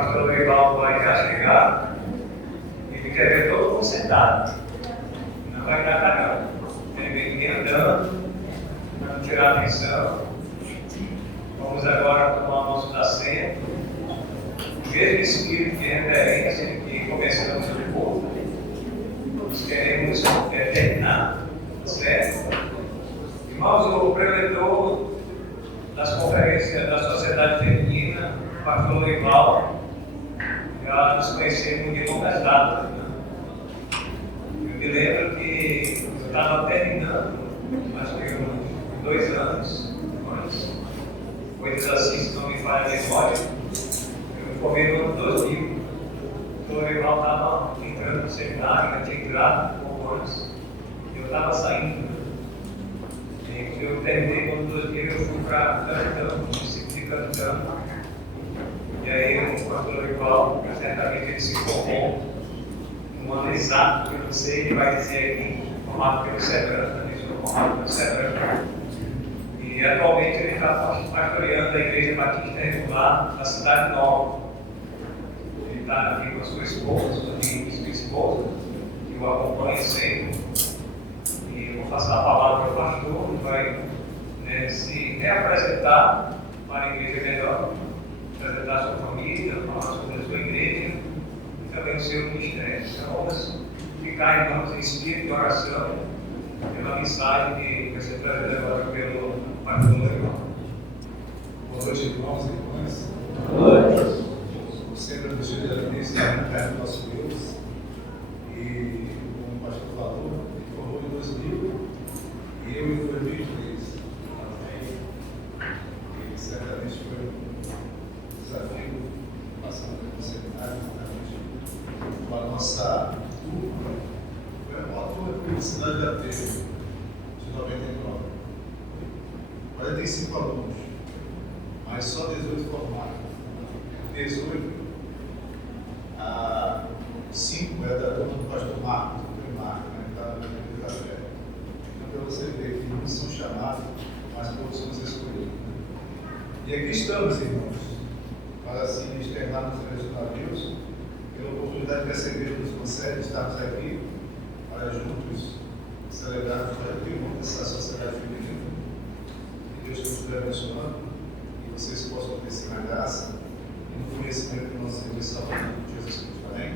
pastor Lorival vai já chegar, ele quer ver todo mundo sentado. Não vai dar não. Ele vem andando, para não tirar a atenção. Vamos agora tomar o nosso da ceia. O mesmo espírito de reverência que começamos o povo, nós queremos terminar, certo? Irmãos, o preletor das conferências da Sociedade Feminina, o pastor Lorival, já nos conhecemos de longas datas. Né? Eu me lembro que eu estava terminando, acho que uns 2 anos antes, coisas assim, se não me falha a memória, eu me formei no ano 2000. O Lorival estava entrando no seminário, eu tinha entrado um pouco antes, eu estava saindo. Eu terminei no ano 2000, eu fui para Cantão, no município de Cantão. E aí o pastor Lorival, certamente ele se formou um ano exato, que eu não sei, ele vai dizer aqui, formado pelo Sebrano, também sou formado pelo Sebrano. E atualmente ele está pastoreando a Igreja Batista Regular da Cidade Nova. Ele está aqui com a sua esposa, sua esposa, que o acompanha sempre. E eu vou passar a palavra para o pastor, que vai se reapresentar para a igreja melhor, apresentar a sua família, falar sobre a sua igreja e também o seu ministério. Então vamos ficar, irmãos, em espírito de oração pela mensagem que vai ser trazida agora pelo pastor Lorival. Boa noite, irmãos e irmãs. Boa noite. Sempre nos dias da ministra, na terra do nosso Deus. E, como o pastor falou, ele formou em 2000 e eu em 2003. E certamente foi um desafio passando pelo seminário, com a nossa turma. Foi a maior turma que a cidade já teve, de 99. 45 alunos, mas só 18 formados. 18, 5 é da turma do pastor Marcos, do primário, né? Está no Rio da Fé. Então, para você ver que muitos são chamados, mas poucos são escolhidos. E aqui estamos, irmãos, para assim externarmos o resto a Deus, pela oportunidade que essa igreja nos concede, estarmos aqui para juntos celebrarmos o triunfo dessa sociedade feminina. Que Deus esteja abençoando e vocês possam crescer na graça e no conhecimento do nosso Senhor e Salvador Jesus Cristo. Amém?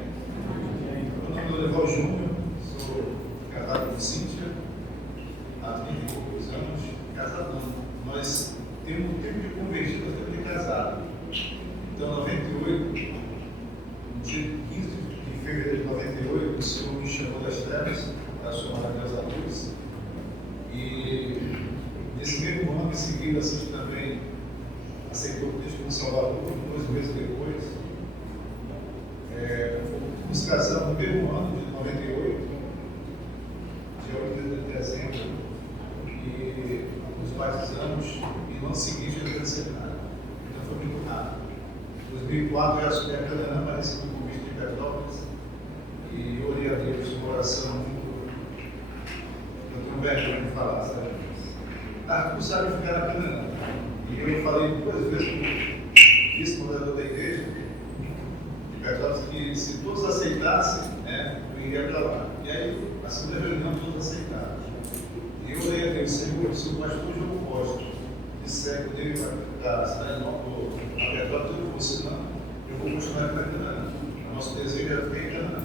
Meu nome é Lorival Júnior, sou casado com Cíntia há 30 e poucos anos. Casado não, nós temos um tempo de convertido, nós temos de casado. Então, em 98, no dia 15 de fevereiro de 98, o Senhor me chamou das trevas para a sua maravilhosa luz. E nesse mesmo ano, em seguida, assim também aceitou Cristo como Salvador, 2 meses depois. Nos casamos no mesmo ano de 98, dia 8 de dezembro, e nos batizamos e no ano seguinte eu fui no seminário. Então foi muito rápido. Em 2004 eu assumi a Cananã, mas recebi um convite de Petrópolis e orei a Deus com oração muito. Eu tenho vergonha de falar, sabe? Não sabe ficar na Cananã. E eu falei 2 vezes com o vice-moderador da igreja de Petrópolis que se todos aceitassem, né, eu iria para lá. E aí, a segunda reunião, todos aceitaram. E eu orei a Deus, Senhor, se o pastor João Costa disser que eu devo para a cidade nova, a Petrópolis, eu vou, senão eu vou continuar para Canaã. O nosso desejo é ficar em Canaã.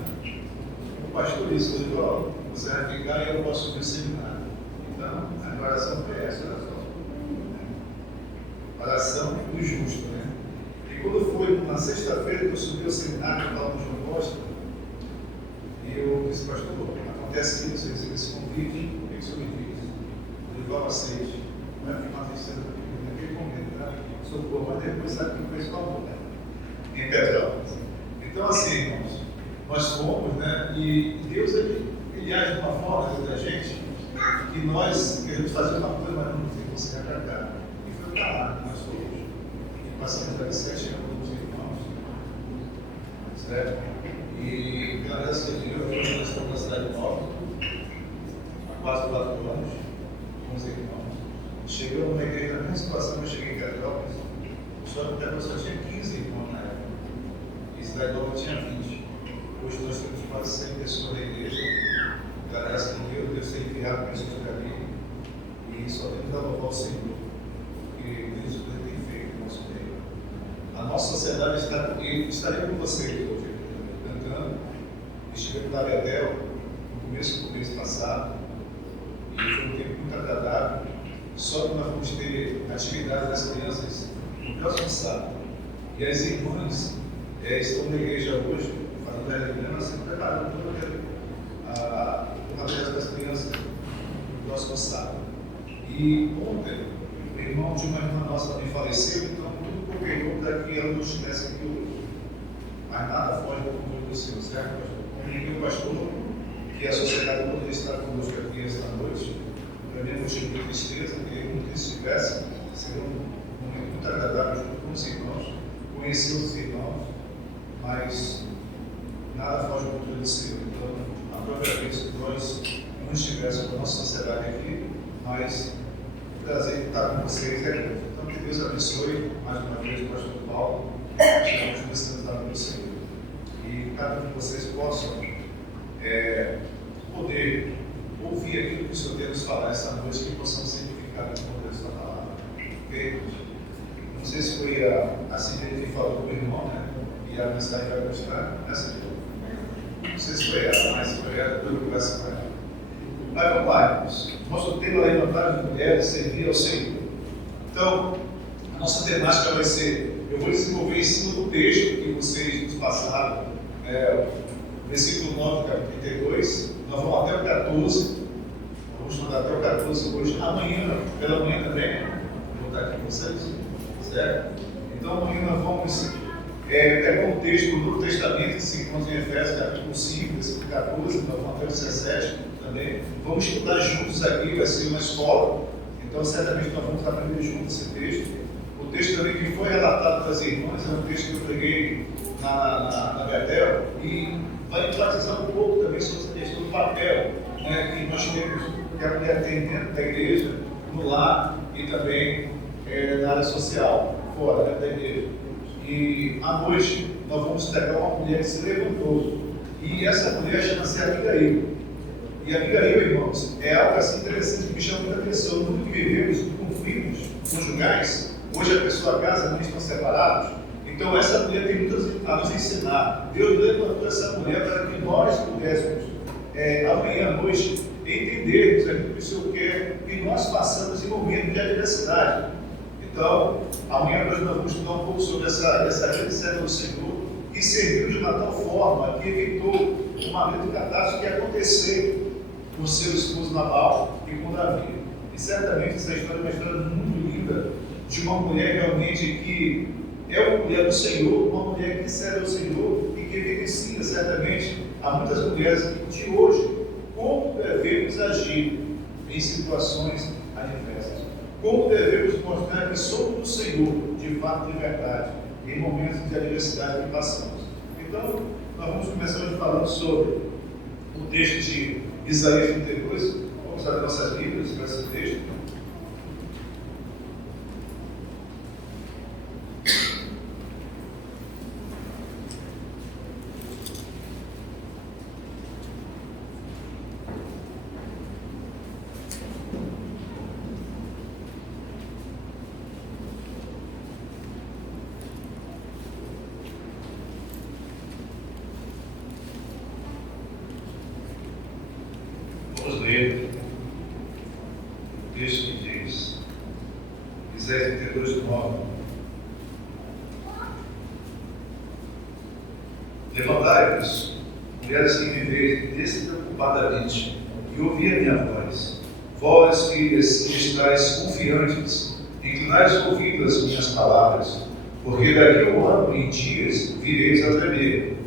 O pastor disse, ele falou, você vai ficar e eu vou assumir o seminário. Então, a oração foi essa, olha só. Oração do justo, né? E quando foi na sexta-feira que eu subi ao seminário, eu estava no João Costa, e eu disse, pastor, acontece que você recebeu esse convite, o que o senhor me diz? Eu igual aceite, não é ficar terceira naquele momento, tá? Socorro, mas depois sabe que foi só né? Em Petrópolis. Então, assim, irmãos, nós fomos, né? E Deus, ele age de uma forma da gente que nós queremos fazer uma coisa, mas não conseguimos para cá. E foi para lá que nós fomos. E passamos ali 7 anos com os irmãos. Certo? E, pela graça de Deus, nós estamos na cidade nova, há quase 4 anos, com os irmãos. Chegamos na igreja, na mesma situação que eu cheguei em Petrópolis, só que Petrópolis só tinha 15 irmãos na época. cidade nova tinha 20. Hoje nós temos quase 100 pessoas na igreja. Graças a Deus tem enviado pessoas para mim. E só temos a louvar o Senhor, porque Deus tem feito no nosso meio. A nossa sociedade estaria com vocês hoje, cantando. Estivemos na Betel no começo do mês passado. E foi um tempo muito agradável. Só que nós vamos ter atividade das crianças no próximo sábado. E as irmãs estão na igreja hoje, fazendo a lembrança, preparando o material das crianças no próximo sábado. E ontem, o irmão de uma irmã nossa também faleceu, então tudo cooperou para que ela não estivesse aqui hoje. Mas nada foge do controle do Senhor, certo, pastor? Comuniquei o pastor que a sociedade poderia estar conosco aqui esta noite. Para mim é motivo de tristeza, porque muito se estivesse, seria um momento muito agradável junto com os irmãos, conhecer os irmãos, mas nada foge do controle do Senhor. Então, a própria vez que nós não estivéssemos com a nossa sociedade aqui, mas o prazer de estar com vocês é grande. Então, que Deus abençoe mais uma vez o pastor Paulo, que estamos precisando pelo Senhor. E cada um de vocês possam poder ouvir aquilo que o Senhor tem nos falar essa noite, que possamos ser edificados com Deus da palavra. Ok? Não sei se foi a Cidade que falou com o irmão, né? E a mensagem vai gostar, né, Cidade? Não sei se foi ela, mas se foi ela, depois eu converso com ela. Mas vamos lá, irmãos. Nosso tema é levantar as mulheres e servir ao Senhor. Então, a nossa temática vai ser, eu vou desenvolver em cima do texto que vocês nos passaram, versículo 9, capítulo 32, nós vamos até o 14, vamos estudar até o 14 hoje, amanhã, pela manhã também, vou estar aqui com vocês, certo? Então amanhã nós vamos pegar um texto do Novo Testamento que se encontra em Efésios, capítulo 5, versículo 14, nós vamos até o 17 também, vamos estudar juntos aqui, vai ser uma escola, então certamente nós vamos aprender juntos esse texto. O texto também que foi relatado pelas irmãs é um texto que eu preguei na Betel e vai enfatizar um pouco também sobre essa questão do papel, né, que nós temos, que a mulher tem dentro da igreja, no lar e também na área social, fora da igreja. E à noite nós vamos pegar uma mulher que se levantou, e essa mulher chama-se Abigail. E Abigail, irmãos, é algo assim interessante que me chama muita atenção. No mundo que vivemos, conflitos conjugais, hoje a pessoa casa, não estão separados. Então essa mulher tem muito a nos ensinar. Deus levantou essa mulher para que nós pudéssemos, amanhã à noite, entendermos aquilo que o Senhor quer que nós passamos em momentos de adversidade. Então, amanhã nós vamos estudar um pouco sobre essa grande serva do Senhor que serviu de uma tal forma que evitou uma grande catástrofe que ia acontecer com seu esposo Nabal e com Davi. E certamente essa história é uma história muito linda de uma mulher realmente que é uma mulher do Senhor, uma mulher que serve ao Senhor e que evidencia certamente a muitas mulheres de hoje como devemos agir em situações adversas. Como devemos mostrar que somos do Senhor, de fato, de verdade, em momentos de adversidade que passamos. Então, nós vamos começar hoje falando sobre o texto de Isaías 32. Vamos abrir nossas Bíblias para esse texto. Vamos ler o texto que diz, Isaías 32, 9. Levantai-vos, mulheres que viveis despreocupadamente, e ouvi a minha voz. Vós, filhas, que estáis confiantes, inclinai os ouvidos às minhas palavras, porque daqui a um ano e dias vireis a tremer.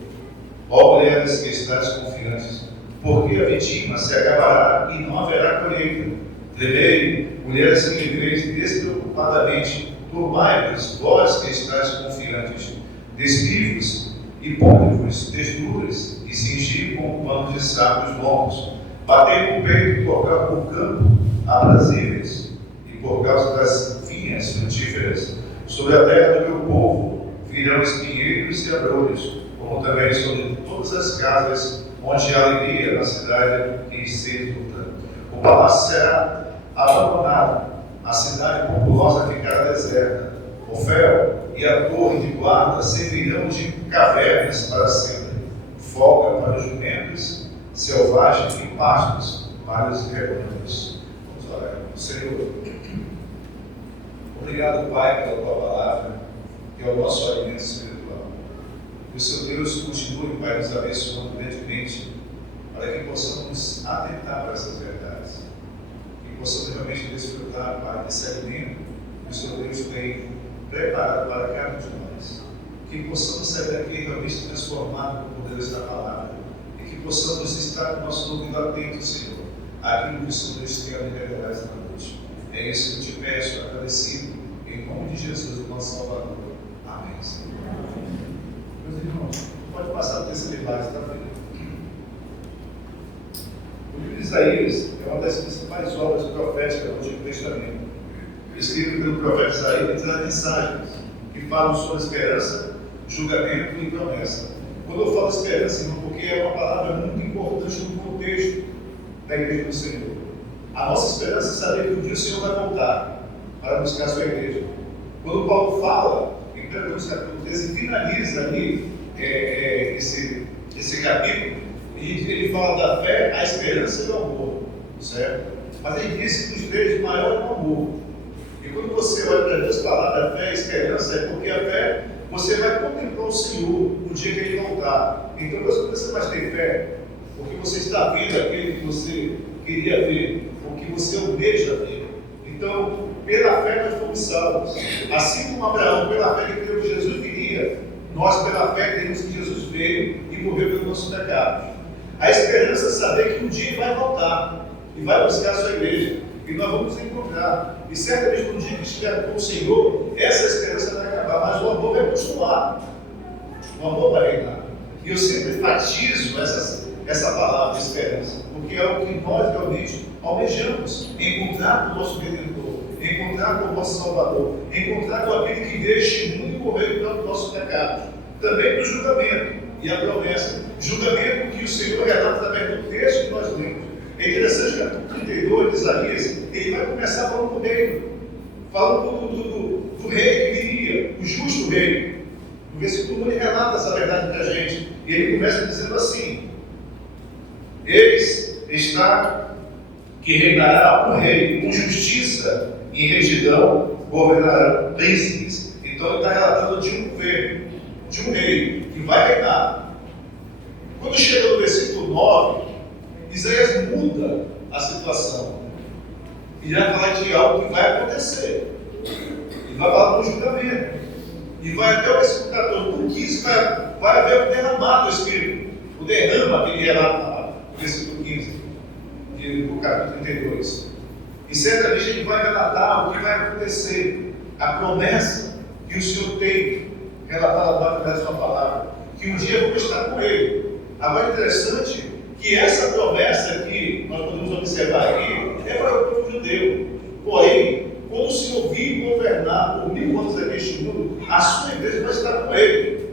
Ó mulheres que estáis confiantes, porque a vitima se acabará e não haverá colheita. Tremei, mulheres que viveis despreocupadamente, turbai-vos, vós que estáis confiantes, despivos, hipócritas, desnudas, e cingir com panos de sacos longos, batei com o peito por campo aprazíveis, e por causa das vinhas frutíferas, sobre a terra do meu povo virão espinheiros e abrolhos, como também sobre todas as casas onde há alegria na cidade que se exulta. O palácio será abandonado, a cidade populosa ficará deserta. O fel e a torre de guarda servirão de cavernas para sempre, folga para os jumentos selvagens e pastos para os rebanhos. Vamos orar. Senhor, obrigado, Pai, pela tua palavra, que é o nosso alimento espiritual. Que o Senhor Deus continue, Pai, nos abençoando grandemente, para que possamos atentar para essas verdades. Que possamos realmente desfrutar, Pai, desse alimento que o Senhor Deus tem preparado para cada um de nós. Que possamos sair daqui realmente transformados no poder da palavra. E que possamos estar com o nosso ouvido atento, Senhor, àquilo que o Senhor Deus tem a nos revelar esta noite. É isso que eu te peço, agradecido, em nome de Jesus, o nosso Salvador. Amém, Senhor. Meus irmãos, pode passar o terceiro slide, está vendo? O livro de Isaías é uma das principais obras proféticas do Antigo Testamento. Escrito pelo profeta Isaías, ele traz mensagens que falam sobre esperança, julgamento e promessa. Quando eu falo esperança, irmão, porque é uma palavra muito importante no contexto da igreja do Senhor. A nossa esperança é saber que um dia o Senhor vai voltar para buscar a sua igreja. Quando Paulo fala, em 1 Coríntios capítulo 13, finaliza ali esse capítulo, e ele fala da fé, a esperança e o amor, certo? Mas ele disse que os três, o maior é o amor. E quando você olha para as duas palavras, fé e esperança, é porque a fé, você vai contemplar o Senhor no dia que Ele voltar. Então você não precisa mais ter fé, porque você está vendo aquele que você queria ver, o que você almeja ver. Então, pela fé nós fomos salvos. Assim como Abraão, pela fé que creu que Jesus viria, nós pela fé cremos que Jesus veio e morreu pelos nossos pecados. A esperança é saber que um dia Ele vai voltar e vai buscar a sua igreja. E nós vamos nos encontrar. E certamente no dia que estiver com o Senhor, essa esperança vai acabar, mas o amor vai continuar. O amor vai reinar. E eu sempre enfatizo essa palavra esperança, porque é o que nós realmente almejamos: encontrar com o nosso Redentor, encontrar com o nosso Salvador, encontrar com aquele que veio este mundo e morreu pelos nossos pecados. Também do julgamento e a promessa. Julgamento que o Senhor relata através do texto que nós lemos. É interessante que no 32 de Isaías, ele vai começar falando do reino, falando do rei que viria, o justo rei. No versículo 1 ele relata essa verdade para a gente. E ele começa dizendo assim: eis está que reinará um rei com justiça e retidão, governarão príncipes. Então ele está relatando de um governo, de um rei que vai reinar. Quando chega no versículo 9, Isaías muda a situação e vai falar de algo que vai acontecer, e vai falar do julgamento, e vai até o versículo 14. No 15 vai haver o derramado do Espírito, o derrama que ele relata no versículo 15 do capítulo 32. E certamente ele vai relatar o que vai acontecer, a promessa que o Senhor tem relatada lá através da sua palavra, que um dia eu vou estar com ele. Agora é interessante que essa promessa que nós podemos observar aqui é para o povo judeu. Porém, quando o Senhor vir governar por 1000 anos aqui neste mundo, a sua igreja vai estar com ele.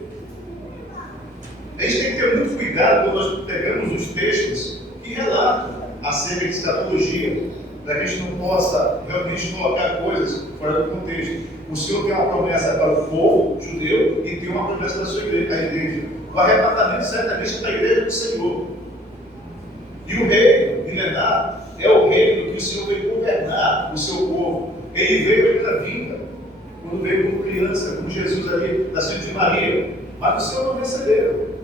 A gente tem que ter muito cuidado quando nós pegamos os textos que relatam acerca de escatologia, para que a gente não possa realmente colocar coisas fora do contexto. O Senhor tem uma promessa para o povo judeu e tem uma promessa para a sua igreja, a igreja. O arrebatamento certamente é da igreja do Senhor. E o reino milenar é o reino que o Senhor veio governar o seu povo. Ele veio pela vinda, quando veio como criança, como Jesus ali, nascido de Maria. Mas o Senhor não recebeu.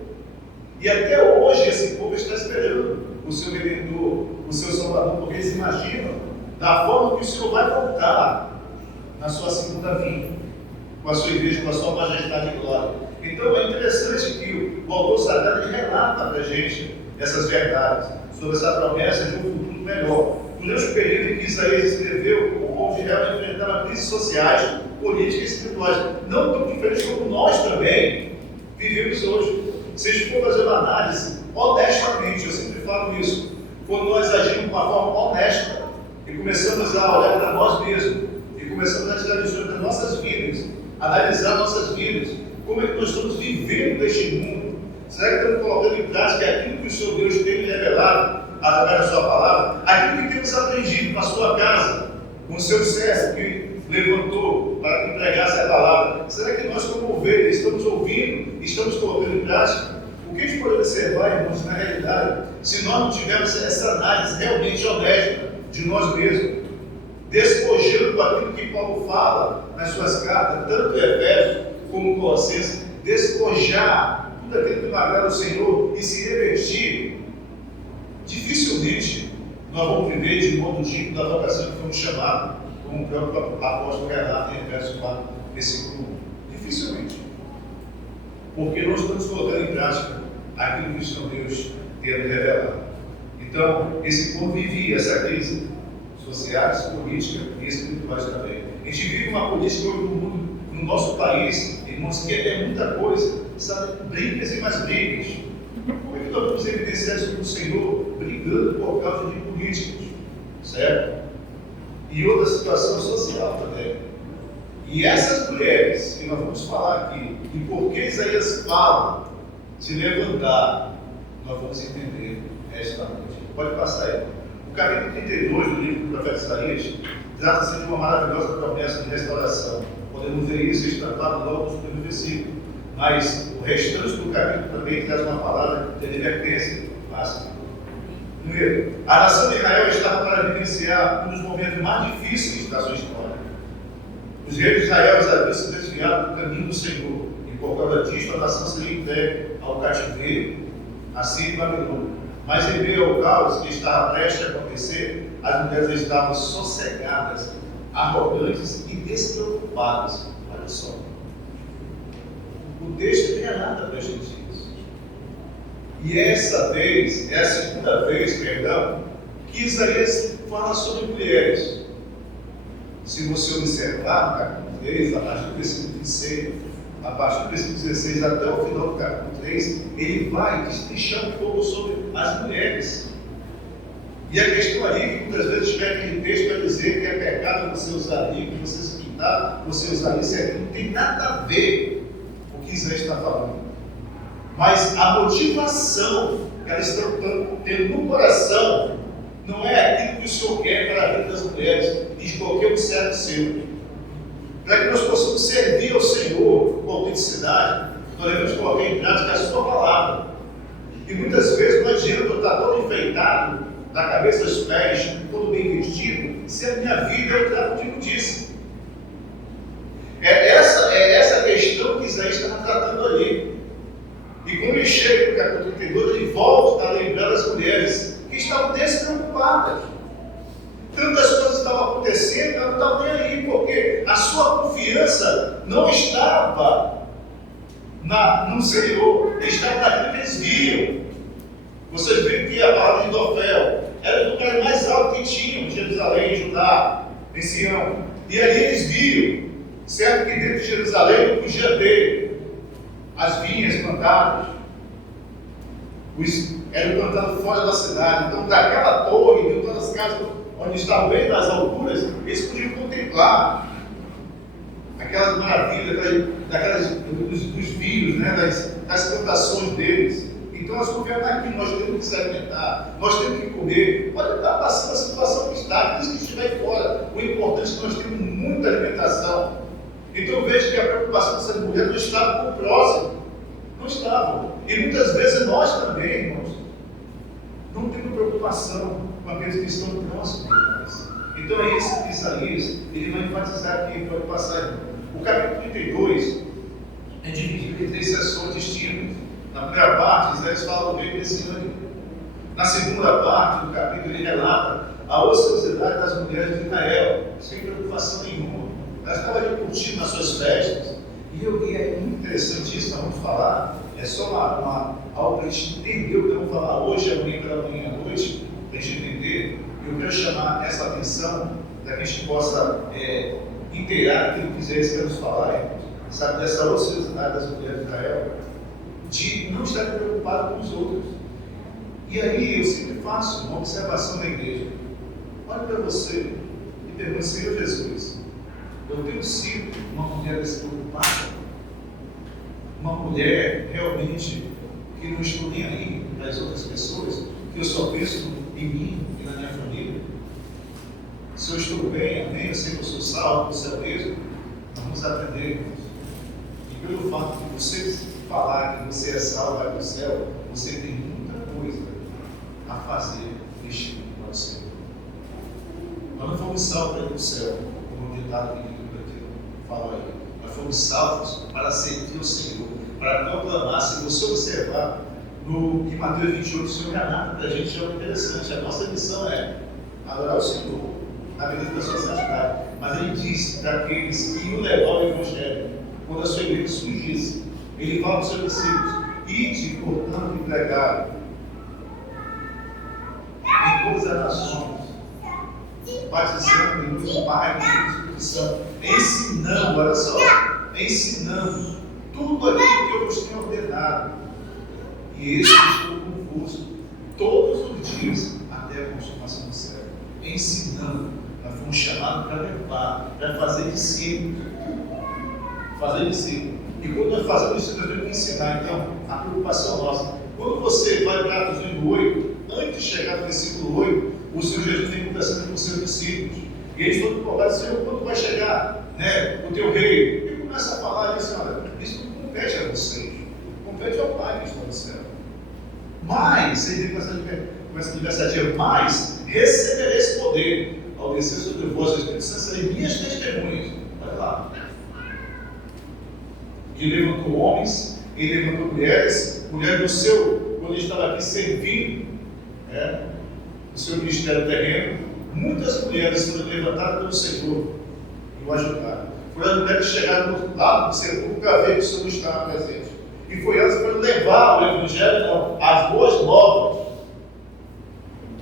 E até hoje esse povo está esperando o seu Redentor, o seu Salvador, porque eles imaginam da forma que o Senhor vai voltar na sua segunda vinda, com a sua igreja, com a sua majestade e glória. Então é interessante que o autor sagrado relata para a gente essas verdades, sobre essa promessa de um futuro melhor. Durante o período em que Isaías escreveu, o povo de Israel enfrentava crises sociais, políticas e espirituais, não tão diferentes como nós também vivemos hoje. Se a gente for fazer uma análise honestamente, eu sempre falo isso, quando nós agimos de uma forma honesta e começamos a olhar para nós mesmos e começamos a tirar lições das nossas vidas, analisar nossas vidas, como é que nós estamos vivendo neste mundo, Será que estamos colocando em prática aquilo que o Senhor Deus tem me revelado através da sua palavra? Aquilo que temos aprendido na sua casa, com o seu servo que levantou para que pregasse a palavra. Será que nós, como ovelhas, estamos ouvindo, estamos colocando em prática? O que a gente pode observar, irmãos, na realidade, se nós não tivermos essa análise realmente honesta de nós mesmos, despojando aquilo que Paulo fala nas suas cartas, tanto em Efésios como em Colossenses, despojar tudo aquilo que não agrada ao Senhor e se revertir, dificilmente nós vamos viver de modo digno da vocação que fomos chamados, como o próprio apóstolo relata em Efésios 4, versículo 1. Dificilmente. Porque nós estamos colocando em prática aquilo que o Senhor Deus tem nos revelado. Então, esse povo vivia essa crise sociais, política e espirituais também. A gente vive uma política hoje no mundo, no nosso país, irmãos, que é muita coisa, sabe? Brigas e mais brigas. Como é que nós vamos evidenciar isso com o Senhor brigando por causa de políticos, certo? E outra situação social também. E essas mulheres que nós vamos falar aqui, e por que Isaías fala de levantar, nós vamos entender esta noite. Pode passar aí. O capítulo 32 do livro do profeta Isaías trata-se de uma maravilhosa promessa de restauração. Podemos ver isso estampado logo no primeiro versículo. Mas o restante do capítulo também traz uma palavra de advertência básica. Primeiro, a nação de Israel estava para vivenciar um dos momentos mais difíceis da sua história. Os reis de Israel já haviam se desviado do caminho do Senhor, e por causa disso a nação seria entregue ao cativeiro, a Síria e Babilônia. Mas em meio ao caos que estava prestes a acontecer, as mulheres estavam sossegadas, arrogantes e despreocupadas. Olha só. O texto relata para a gente isso. E essa vez, é a segunda vez, que Isaías fala sobre mulheres. Se você observar no capítulo 3, a partir do versículo 26, a partir do versículo 16 até o final do capítulo 3, ele vai destrinchar um pouco sobre as mulheres. E a questão aí, que muitas vezes escreve aquele texto para dizer que é pecado você usar livro, você se pintar, você usar isso e aquilo, não tem nada a ver com o que Isaías está falando. Mas a motivação que elas estão tendo no coração não é aquilo que o Senhor quer para a vida das mulheres e de qualquer um servo seu. Para que nós possamos servir ao Senhor com autenticidade, nós devemos colocar em prática a sua palavra. E muitas vezes não adianta eu estar todo enfeitado, da cabeça aos pés, todo bem vestido, se a minha vida é o trapo de imundícia. É essa questão que Isaías está tratando ali. E quando ele chega no capítulo 32, ele volta a lembrar das mulheres que estavam despreocupadas. Tantas coisas estavam acontecendo, elas não estavam nem aí, porque a sua confiança não estava no Senhor, estava naquilo que eles viam. Vocês viram que a palavra de Dofel era o lugar mais alto que tinham em Jerusalém, em Judá, em Sião. E ali eles viam, certo que dentro de Jerusalém não podia ter as vinhas plantadas, eram plantados fora da cidade. Então, daquela torre, de todas as casas onde estavam bem nas alturas, eles podiam contemplar aquelas maravilhas dos vinhos, né, das plantações deles. Então nós confiamos naquilo, nós temos que se alimentar, nós temos que comer. Pode estar passando a situação que está, mesmo que estiver fora. O importante é que nós temos muita alimentação. Então eu vejo que a preocupação dessas mulheres não estava com o próximo. Não estavam. E muitas vezes nós também, irmãos, não temos preocupação com aqueles que estão próximos de nós. Então é isso que Isaías ele vai enfatizar aqui, pode passar, irmão. O capítulo 32 é dividido em 3 sessões distintas. Na primeira parte, Isaías fala do rei messiânico. Na segunda parte do capítulo, ele relata a ociosidade das mulheres de Israel, sem preocupação nenhuma. Elas estavam ali curtindo nas suas festas. E é muito interessante isso, nós vamos falar. É só algo para a gente entender o que eu vou falar hoje, amanhã pela manhã à noite, para a gente entender. Eu quero chamar essa atenção para que a gente possa inteirar aquilo que Isaías quer nos falar, irmãos. Sabe, dessa ociosidade das mulheres de Israel, de não estar preocupado com os outros. E aí eu sempre faço uma observação na igreja. Olha para você e pergunta, Senhor Jesus, eu tenho sido uma mulher despreocupada? Uma mulher realmente que que não estou nem aí para as outras pessoas, que eu só penso em mim e na minha família? Se eu estou bem, amém, eu sei que eu sou salvo, você é mesmo, vamos aprender, irmãos. E pelo fato de você falar que você é salvo, vai para o céu, você tem muita coisa a fazer neste mundo para o Senhor. Nós não fomos salvos para ir para o céu, como o ditado que falou aí. Nós fomos salvos para servir o Senhor, para proclamar. Se você observar em Mateus 28, o Senhor já nada para a gente, é algo interessante. A nossa missão é adorar o Senhor na medida da sua santidade. Mas ele disse para aqueles que iam levar o Evangelho, quando a sua igreja surgisse, ele fala para os seus discípulos: ide, portanto, e pregai em todas as nações, batizando em nome do Pai, do Filho e do Espírito Santo, ensinando, olha só, ensinando tudo aquilo que eu vos tenho ordenado. E esse estou convosco todos os dias até a consumação do século. Ensinando. Nós fomos chamados para levar, para fazer discípulos. Fazer discípulos. E quando nós fazemos isso, nós temos que ensinar. Então, a preocupação nossa. Quando você vai para Atos 8, antes de chegar no versículo 8, o Senhor Jesus vem conversando com os seus discípulos. E eles foram provados: Senhor, quando vai chegar, o teu rei? E começa a falar isso: olha, isso não compete a vocês, compete ao Pai que está no céu. Mas, ele começa a adversaria, mas recebereis poder ao descer sobre vós o Espírito Santo, serem minhas testemunhas. Olha lá. Ele levantou homens, ele levantou mulheres do seu, quando ele estava aqui servindo, no seu ministério terreno, muitas mulheres foram levantadas pelo Senhor e o ajudaram. Foram as mulheres que chegaram lá do sepulcro para ver que o Senhor não estava presente. E foi elas que foram levar o Evangelho, as boas novas,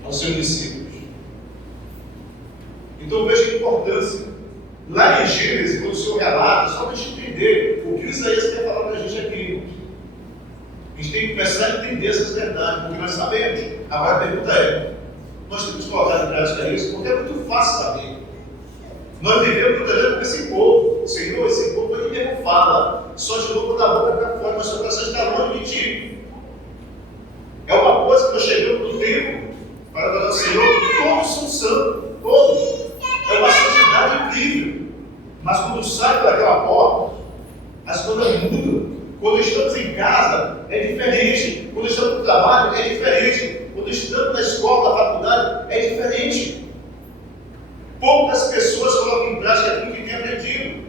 aos seus discípulos. Então veja a importância. Lá em Gênesis, quando o Senhor relata, só para a gente entender o que Isaías quer falar para a gente aqui. A gente tem que começar a entender essas verdades, porque nós sabemos. Agora a pergunta é: nós temos que colocar em prática isso, porque é muito fácil saber. Nós vivemos muitas vezes com esse povo. Senhor, esse povo ele mesmo fala, só de louco da boca para fora, mas seu coração está longe de ti. É uma coisa que nós chegamos no templo para adorar o Senhor, todos são santos, todos. É uma santidade incrível. Mas quando sai daquela porta, as coisas mudam. Quando estamos em casa, é diferente. Quando estamos no trabalho, é diferente. Quando estamos na escola, na faculdade, é diferente. Poucas pessoas colocam em prática aquilo que têm aprendido.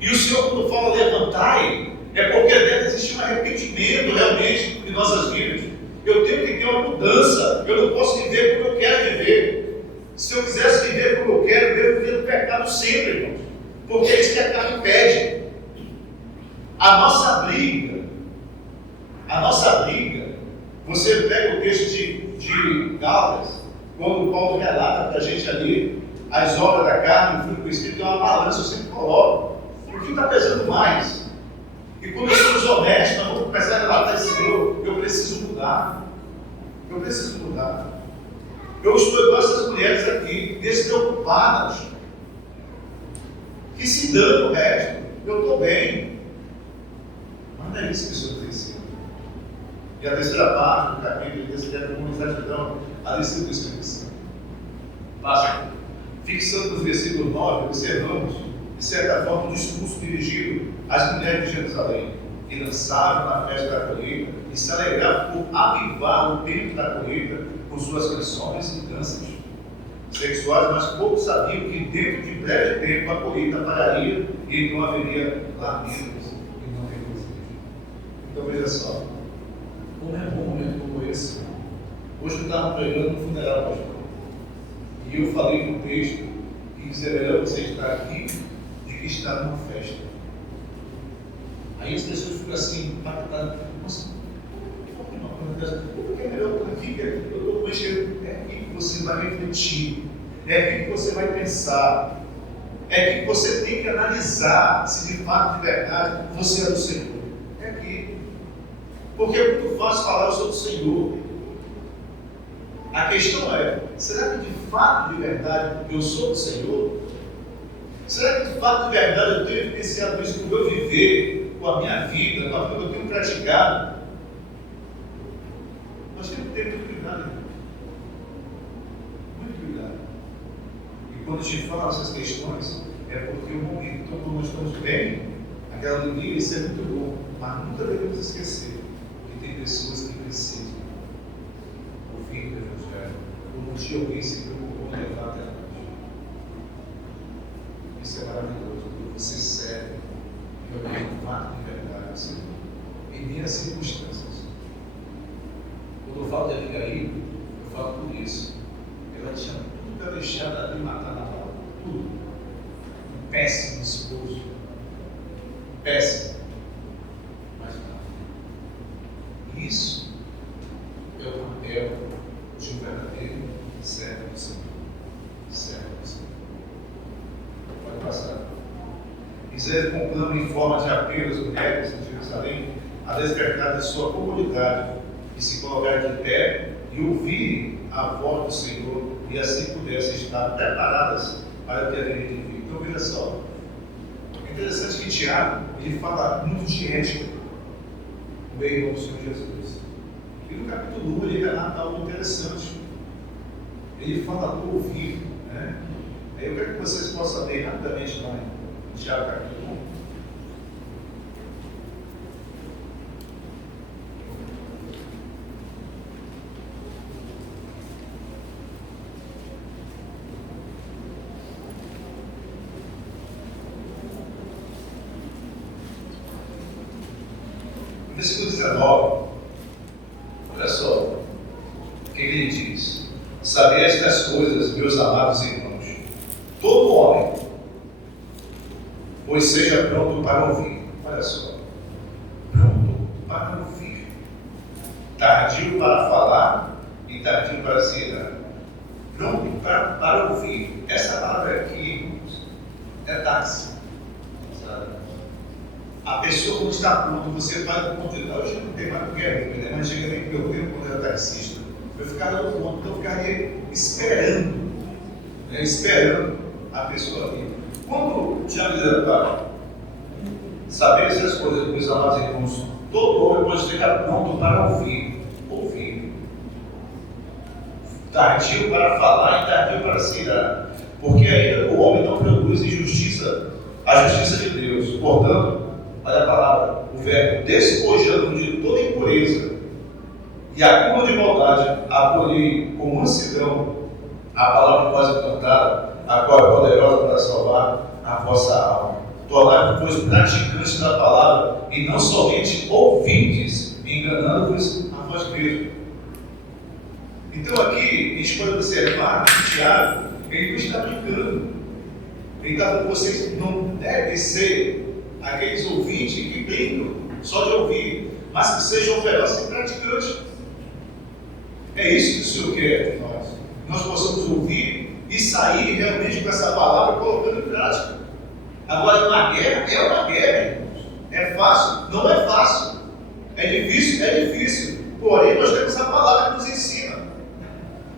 E o Senhor, quando fala levantai, é porque deve existir um arrependimento realmente em nossas vidas. Eu tenho que ter uma mudança. Eu não posso viver como eu quero viver. Se eu quisesse viver como eu quero, eu viver no pecado sempre, irmãos. Porque é isso que a carne pede. A nossa briga, você pega o texto de Gálatas, quando Paulo relata para a gente ali as obras da carne, o fruto do Espírito, é uma balança, eu sempre coloco. O que está pesando mais? E quando nós somos honestos, nós vamos começar a relatar esse eu preciso mudar. Eu preciso mudar. Eu estou igual essas mulheres aqui, despreocupadas, que se dando o resto. Eu estou bem. Mas não é isso que o Senhor nos ensina. E a terceira parte do capítulo desse livro, como exatidão, a descida do Espírito Santo. Basta. Fixando nos versículos 9, observamos, de certa forma, um discurso dirigido às mulheres de Jerusalém, que dançavam na festa da colheita e se alegravam por avivar o tempo da colheita com suas canções e danças sexuais, mas poucos sabiam que dentro de breve tempo a colheita pararia e não haveria lamentos e não regozijo. Então veja só, como é bom um momento como esse. Hoje eu estava pregando no funeral, pastor, e eu falei no texto que diz: é melhor você estar aqui do que estar numa festa. Aí as pessoas ficam assim, impactadas: nossa, porque é melhor estar aqui, eu estou com isso. É aqui que você vai refletir, é aqui que você vai pensar, é aqui que você tem que analisar se de fato, de verdade, você é do Senhor. É aqui. Porque é muito fácil falar: eu sou do Senhor. A questão é: será que de fato, de verdade, eu sou do Senhor? Será que de fato, de verdade, eu tenho evidenciado isso no meu viver, com a minha vida, com aquilo que eu tenho praticado? Nós temos que ter muito cuidado, irmão. Muito cuidado. E quando a gente fala essas questões, é porque o momento, então, quando nós estamos bem, aquela alegria, isso é muito bom. Mas nunca devemos esquecer que tem pessoas que precisam ouvir o Evangelho. Como um dia alguém se preocupou em levar até nós. Isso é maravilhoso. Quando você serve, que alguém mata de verdade o Senhor. Em minhas circunstâncias. Quando eu falo de Abigail, eu falo por isso. Ela tinha tudo para deixar de matar Nabal. Tudo. Um péssimo esposo. Péssimo. Mas não. Isso é o papel de um verdadeiro servo do Senhor. Servo do Senhor. Pode passar. Isaías conclama em forma de apelo às mulheres de Jerusalém a despertar de sua comodidade e se colocar de pé e ouvir a voz do Senhor e assim pudessem estar preparadas para o que haveria de vir. Então veja só, é interessante que Tiago ele fala muito de ética no meio do Senhor Jesus. E no capítulo 1 ele relata algo interessante. Ele fala do ouvir, né? Aí eu quero que vocês possam ler rapidamente lá em Tiago capítulo 1. Versículo 19, olha só o que ele diz: sabei estas coisas, meus amados irmãos, todo homem, pois seja pronto para ouvir. Olha só, pronto para ouvir, tardio para falar e tardio para se irar. Pronto para ouvir. Essa palavra aqui é táxi, sabe? A pessoa, quando está pronto, você vai no ponto. Hoje não tem mais porque é ruim, né? Mas antigamente, meu tempo, quando eu era taxista, eu ficava no ponto, então eu ficaria esperando, né? Esperando a pessoa vir. Quando Tiago diz, saber essas coisas, meus amados irmãos, todo homem pode ficar pronto para ouvir. Ouvir. Tardio para falar e tardio para se irar. Porque ainda o homem não produz injustiça, a justiça de Deus. Portanto, olha a palavra, o verbo, despojando de toda impureza e acúmulo de maldade, acolhei com mansidão a palavra quase cantada, a qual é poderosa para salvar a vossa alma. Tornai-vos praticantes da palavra e não somente ouvintes, enganando-vos a vós mesmos. Então aqui a gente pode observar que Tiago, ele não está brincando. Ele está falando que vocês não devem ser aqueles ouvintes que brincam só de ouvir, mas que sejam ferozes e praticantes. É isso que o Senhor quer de nós. Nós possamos ouvir e sair realmente com essa palavra colocando em prática. Agora, uma guerra é uma guerra, irmãos. É fácil? Não é fácil. É difícil? É difícil. Porém, nós temos a palavra que nos ensina.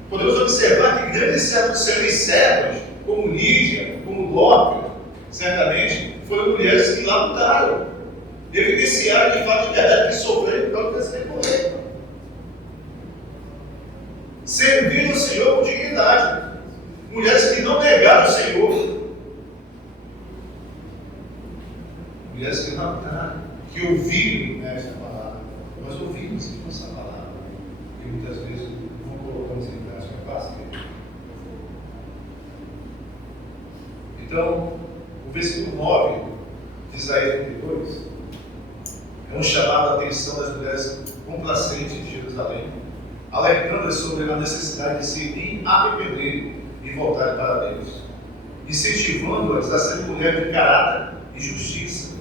Podemos observar que grandes servos do Senhor e servos, como Lídia, como Lópia, certamente foram mulheres que lá lutaram, evidenciaram de fato de verdade que sofreram por causa desse tempo. Serviram o Senhor com dignidade. Mulheres que não negaram o Senhor. Mulheres que não lutaram, que ouviram essa palavra. Nós ouvimos essa palavra. E muitas vezes não colocamos em prática. Então, o versículo 9 de Isaías 32 é um chamado à atenção das mulheres complacentes de Jerusalém, alertando sobre a necessidade de se arrepender e voltar para Deus, incentivando-as a ser mulheres de caráter e justiça.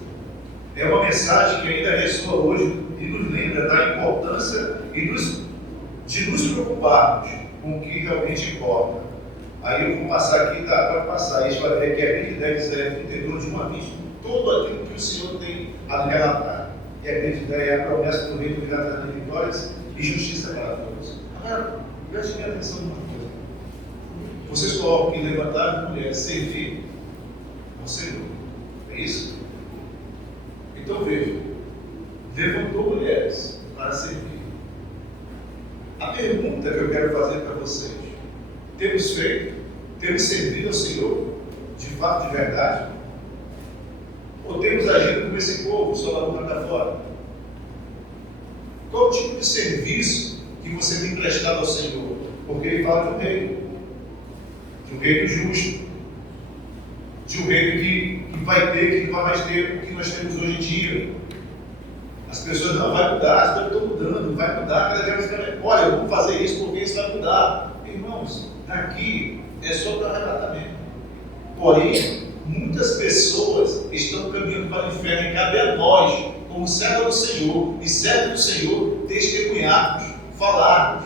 É uma mensagem que ainda ressoa hoje e nos lembra da importância de nos preocuparmos com o que realmente importa. Aí eu vou passar aqui, para passar, a gente vai ver que é bem de 10 Isaías 32 de uma vista, tudo aquilo que o Senhor tem a relatar. E a grande ideia é a promessa do reino virá trazendo vitórias e justiça para todos. Agora, preste minha atenção numa coisa. Vocês colocam que levantar mulheres, servir ao Senhor. É isso? Então veja, levantou mulheres para servir. A pergunta que eu quero fazer para vocês: temos feito, temos servido ao Senhor de fato, de verdade? Ou temos agido como esse povo, só da boca para fora? Qual o tipo de serviço que você tem prestado ao Senhor? Porque Ele fala de um reino justo, de um reino que vai ter, que não vai mais ter o que nós temos hoje em dia. As pessoas não vai mudar, as coisas estão mudando, vai mudar, cada vez mais, olha, vamos fazer isso porque isso vai mudar. Irmãos, aqui é só para arrebatamento. Porém, muitas pessoas estão caminhando para o inferno e cabe a nós, como servo do Senhor e servo do Senhor, testemunharmos, falarmos,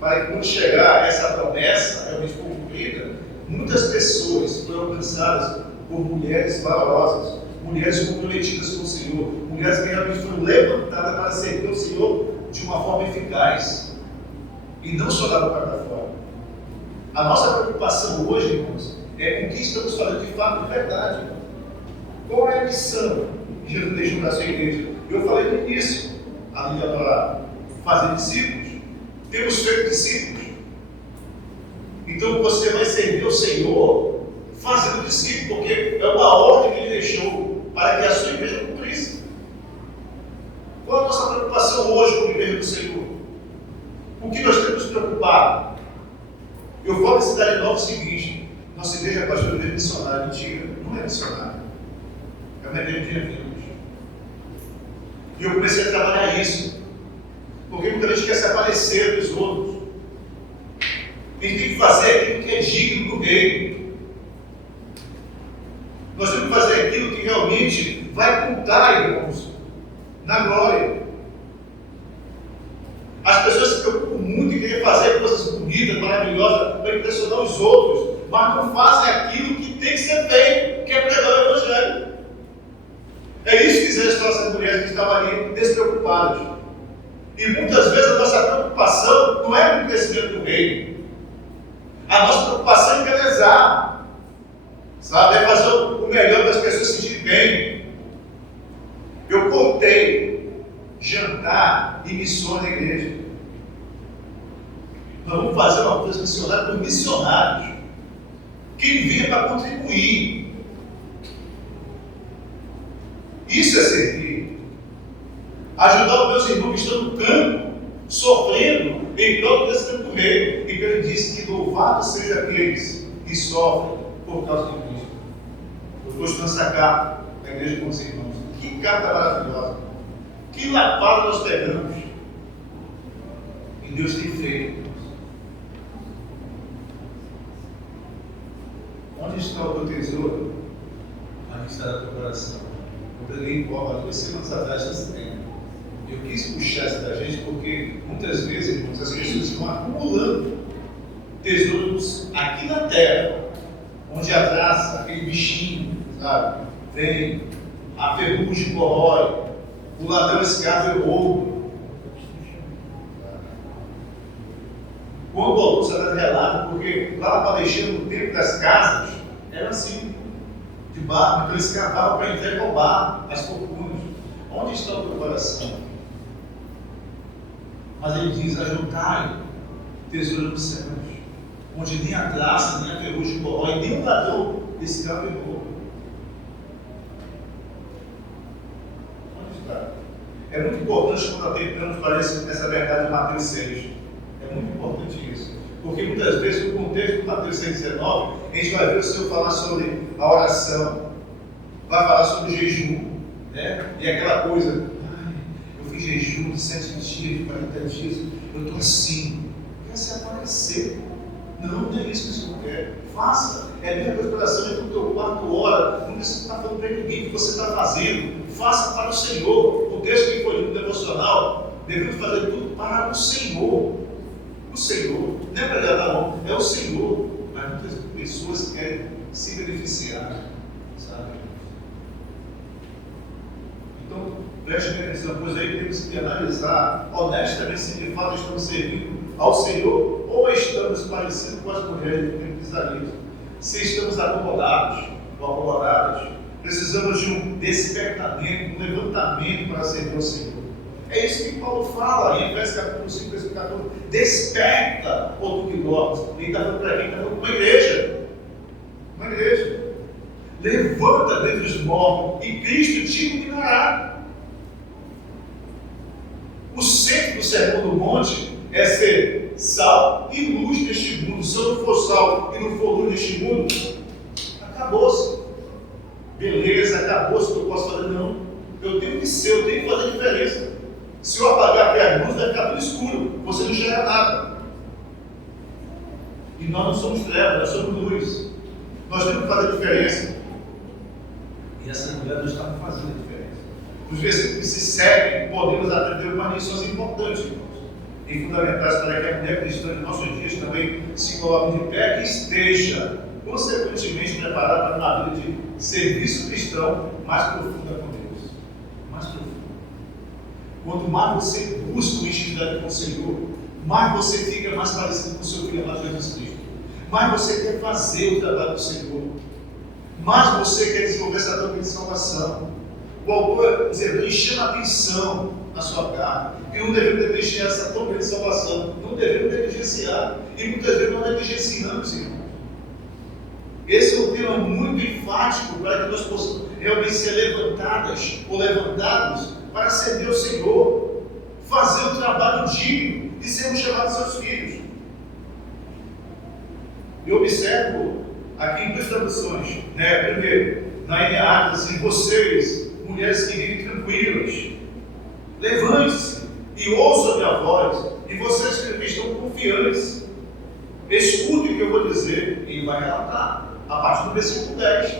para que quando chegar essa promessa realmente for cumprida, muitas pessoas foram alcançadas por mulheres valorosas, mulheres comprometidas com o Senhor, mulheres que realmente foram levantadas para servir o Senhor de uma forma eficaz e não só da boca para fora. A nossa preocupação hoje, irmãos, é com o que estamos fazendo de fato de verdade. Qual é a missão que Jesus deixou para a sua igreja? Eu falei no início, a linha para fazer discípulos. Temos feito discípulos. Então você vai servir ao Senhor fazendo discípulo, porque é uma ordem que Ele deixou para que a sua igreja cumprisse. Qual a nossa preocupação hoje com a igreja do Senhor? O que nós temos preocupado? Eu falo em Cidade Nova o seguinte: nossa igreja é pastor de missionário. Mentira, não é missionário. É uma igreja de eventos. E eu comecei a trabalhar isso. Porque muita gente quer se aparecer dos outros. A gente tem que fazer aquilo que é digno do reino. Nós temos que fazer aquilo que realmente vai contar, irmãos, na glória. As pessoas se preocupam muito em querer fazer coisas bonitas, maravilhosas, para impressionar os outros, mas não fazem aquilo que tem que ser feito, que é pregar o Evangelho. É isso que dizem as nossas mulheres que estavam ali despreocupadas. E muitas vezes a nossa preocupação não é com o crescimento do reino. A nossa preocupação é embelezar, sabe? É fazer o melhor para as pessoas se sentirem bem. Eu cortei jantar e missões na igreja. Nós vamos fazer uma coisa missionária para os missionários. Quem vinha para contribuir. Isso é servir. Ajudar os meus irmãos que estão no campo, sofrendo em prol do crescimento do reino. E ele disse que louvado seja aqueles que sofrem por causa de Cristo. Eu estou estudando essa carta da igreja com os irmãos. Que carta maravilhosa. Que lapada nós pegamos. E Deus tem feito. Onde está o teu tesouro? Ali está o teu coração. Eu preguei em Copa 2 semanas atrás esse tempo. Eu quis puxar isso da gente porque muitas vezes, irmãos, as pessoas estão acumulando tesouros aqui na terra, onde a traça, aquele bichinho, sabe, vem, a ferrugem corrói, o ladrão escava e rouba. Quando o autor está relata, porque lá para deixar no tempo das casas, era assim, de barro, então eles escavavam para entrar e roubar as fortunas. Onde está o teu coração? Mas ele diz: ajuntai tesouro nos céus, onde nem a traça, nem a ferrugem corrói, nem o ladrão escava e rouba. Onde está? É muito importante quando atentamos para essa verdade de Mateus 6. É muito importante isso. Porque muitas vezes, no contexto de Mateus 6,19, a gente vai ver o Senhor falar sobre a oração, vai falar sobre o jejum, né? E aquela coisa: eu fiz jejum de 7 dias, de 40 dias, eu estou assim. Quer se aparecer? Não é isso que o Senhor quer. Faça. É a mesma coisa para oração, é no teu quarto hora. Não precisa estar falando para ninguém o que você está fazendo. Faça para o Senhor. O texto que foi no devocional, devemos fazer tudo para o Senhor. O Senhor, não é para agradar, não, é o Senhor. Mas muitas pessoas querem se beneficiar, sabe? Então, preste atenção, pois aí temos que analisar honestamente se de fato estamos servindo ao Senhor ou estamos parecidos com as mulheres do tempo de Isaías. Se estamos acomodados ou acomodadas, precisamos de um despertamento, um levantamento para servir ao Senhor. É É isso que Paulo fala em Efésios capítulo 5, versículo 14. Desperta, ó tu que dormes. Ele está falando para quem? Está falando para uma igreja. Uma igreja. Levanta dentre os mortos e Cristo te iluminará. O centro do Sermão do Monte é ser sal e luz neste mundo. Se eu não for sal e não for luz neste mundo, acabou-se. Beleza, acabou-se, o que eu posso fazer? Não. Eu tenho que ser, eu tenho que fazer diferença. Se eu apagar aqui a luz, vai ficar tudo escuro. Você não enxerga nada. E nós não somos trevas, nós somos luz. Nós temos que fazer diferença. E essa mulher não está fazendo a diferença. Os versículos que se seguem, podemos aprender algumas lições importantes, irmãos. E fundamentais para que a mulher cristã de nossos dias também se coloque de pé e esteja, consequentemente, preparada para uma vida de serviço cristão mais profunda com Deus. Mais profunda. Quanto mais você busca uma intimidade com o Senhor, mais você fica mais parecido com o seu filho amado Jesus Cristo. Mais você quer fazer o trabalho do Senhor. Mais você quer desenvolver essa doutrina de salvação. O autor, os hebreus, chama a atenção na sua carne. E não devemos negligenciar essa doutrina de salvação. Não devemos negligenciar. E muitas vezes nós negligenciamos, irmãos. Esse é um tema muito enfático para que nós possamos realmente ser levantadas ou levantados para servir ao Senhor, fazer um trabalho digno de sermos chamados seus filhos. Eu observo aqui em duas traduções, né? Primeiro, na NA, assim, vocês, mulheres que vivem tranquilas, levante-se e ouçam a minha voz, e vocês que estão confiantes, escutem o que eu vou dizer, e ele vai relatar, a partir do versículo 10.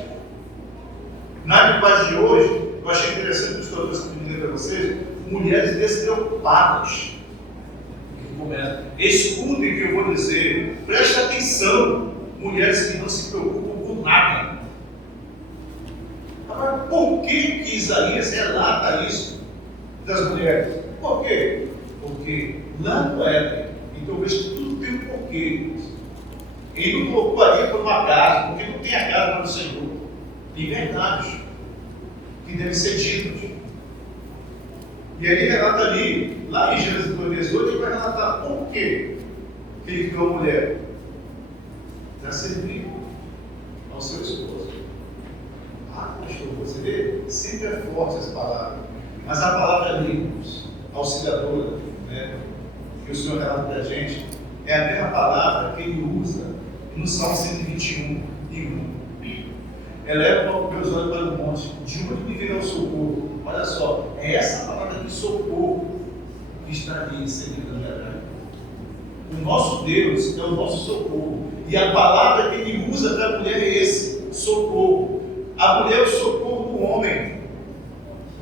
Na linguagem de hoje, eu achei interessante que estou dizendo para vocês, mulheres despreocupadas. Escutem o que eu vou dizer, preste atenção, mulheres que não se preocupam com nada. Agora, por que Isaías relata isso das mulheres? Por quê? Porque lá no Éden, então vejo que tudo tem um porquê. Ele não preocuparia por uma casa, porque não tem a casa para o Senhor. Liberdades que devem ser ditas. E ele relata ali, lá em Gênesis 2:18, ele vai relatar por que ele criou a mulher. Para servir ao seu esposo. Pastor, você vê, sempre é forte essa palavra. Mas a palavra ali, auxiliadora, né, que o Senhor relata para a gente, é a mesma palavra que ele usa no Salmo 121:1. Eleva meus olhos para o monte, de onde me virá o socorro? Olha só, é essa palavra de socorro que está ali inserida na verdade. O nosso Deus é o nosso socorro. E a palavra que ele usa para a mulher é esse, socorro. A mulher é o socorro do homem.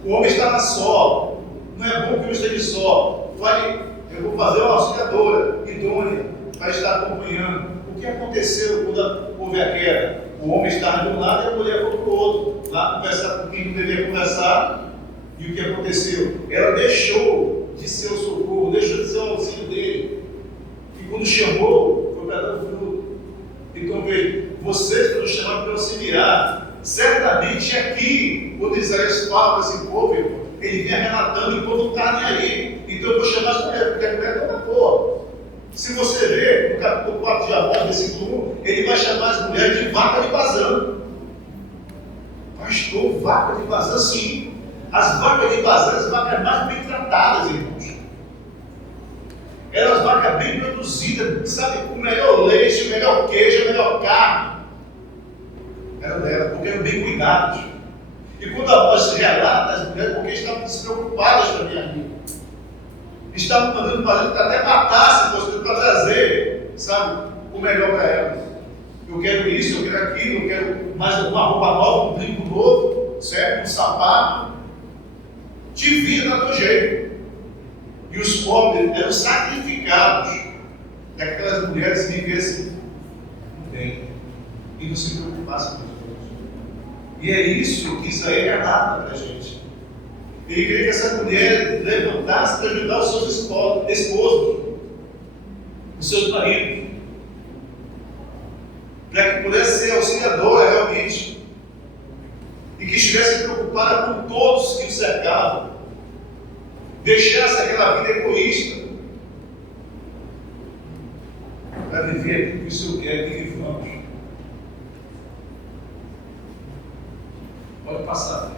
O homem estava só. Não é bom que eu esteja só. Eu vou fazer uma auxiliadora idônea para estar acompanhando. O que aconteceu quando houve a queda? O homem estava de um lado e a mulher foi para o outro. Lá conversar com quem não devia conversar. E o que aconteceu? Ela deixou de ser o socorro, deixou de ser o auxílio dele. E quando chamou, foi para dar o fruto. Então veja, vocês foram chamados para auxiliar. Certamente aqui, quando Isaías fala para esse povo, ele vinha relatando e o povo não está nem aí. Então eu vou chamar as mulheres, porque a mulher está boa. Se você ver no capítulo 4 de Amós, versículo 1, ele vai chamar as mulheres de vaca de Bazã. Pastor, vaca de Bazã, sim. As vacas de Bazã, as vacas mais bem tratadas, irmãos. Eram as vacas bem produzidas, sabe, o melhor leite, o melhor queijo, a melhor carne. Era dela, porque eram bem cuidados. E quando a voz relata as mulheres, porque estavam despreocupadas para a minha vida. Estavam mandando para que até matasse para trazer, sabe, o melhor para elas. Eu quero isso, eu quero aquilo, eu quero mais uma roupa nova, um brinco novo, certo? Um sapato. Te vira do teu jeito. E os pobres eram sacrificados para que aquelas mulheres vivessem bem e não se preocupassem com os outros. E é isso que Isaías relata para a gente. Ele queria que essa mulher levantasse para ajudar os seus esposos, os seus maridos, para que pudesse ser auxiliadora realmente, e que estivesse preocupada com todos que o cercavam. deixasse aquela vida egoísta para viver aquilo que o Senhor quer que vivamos. Pode passar.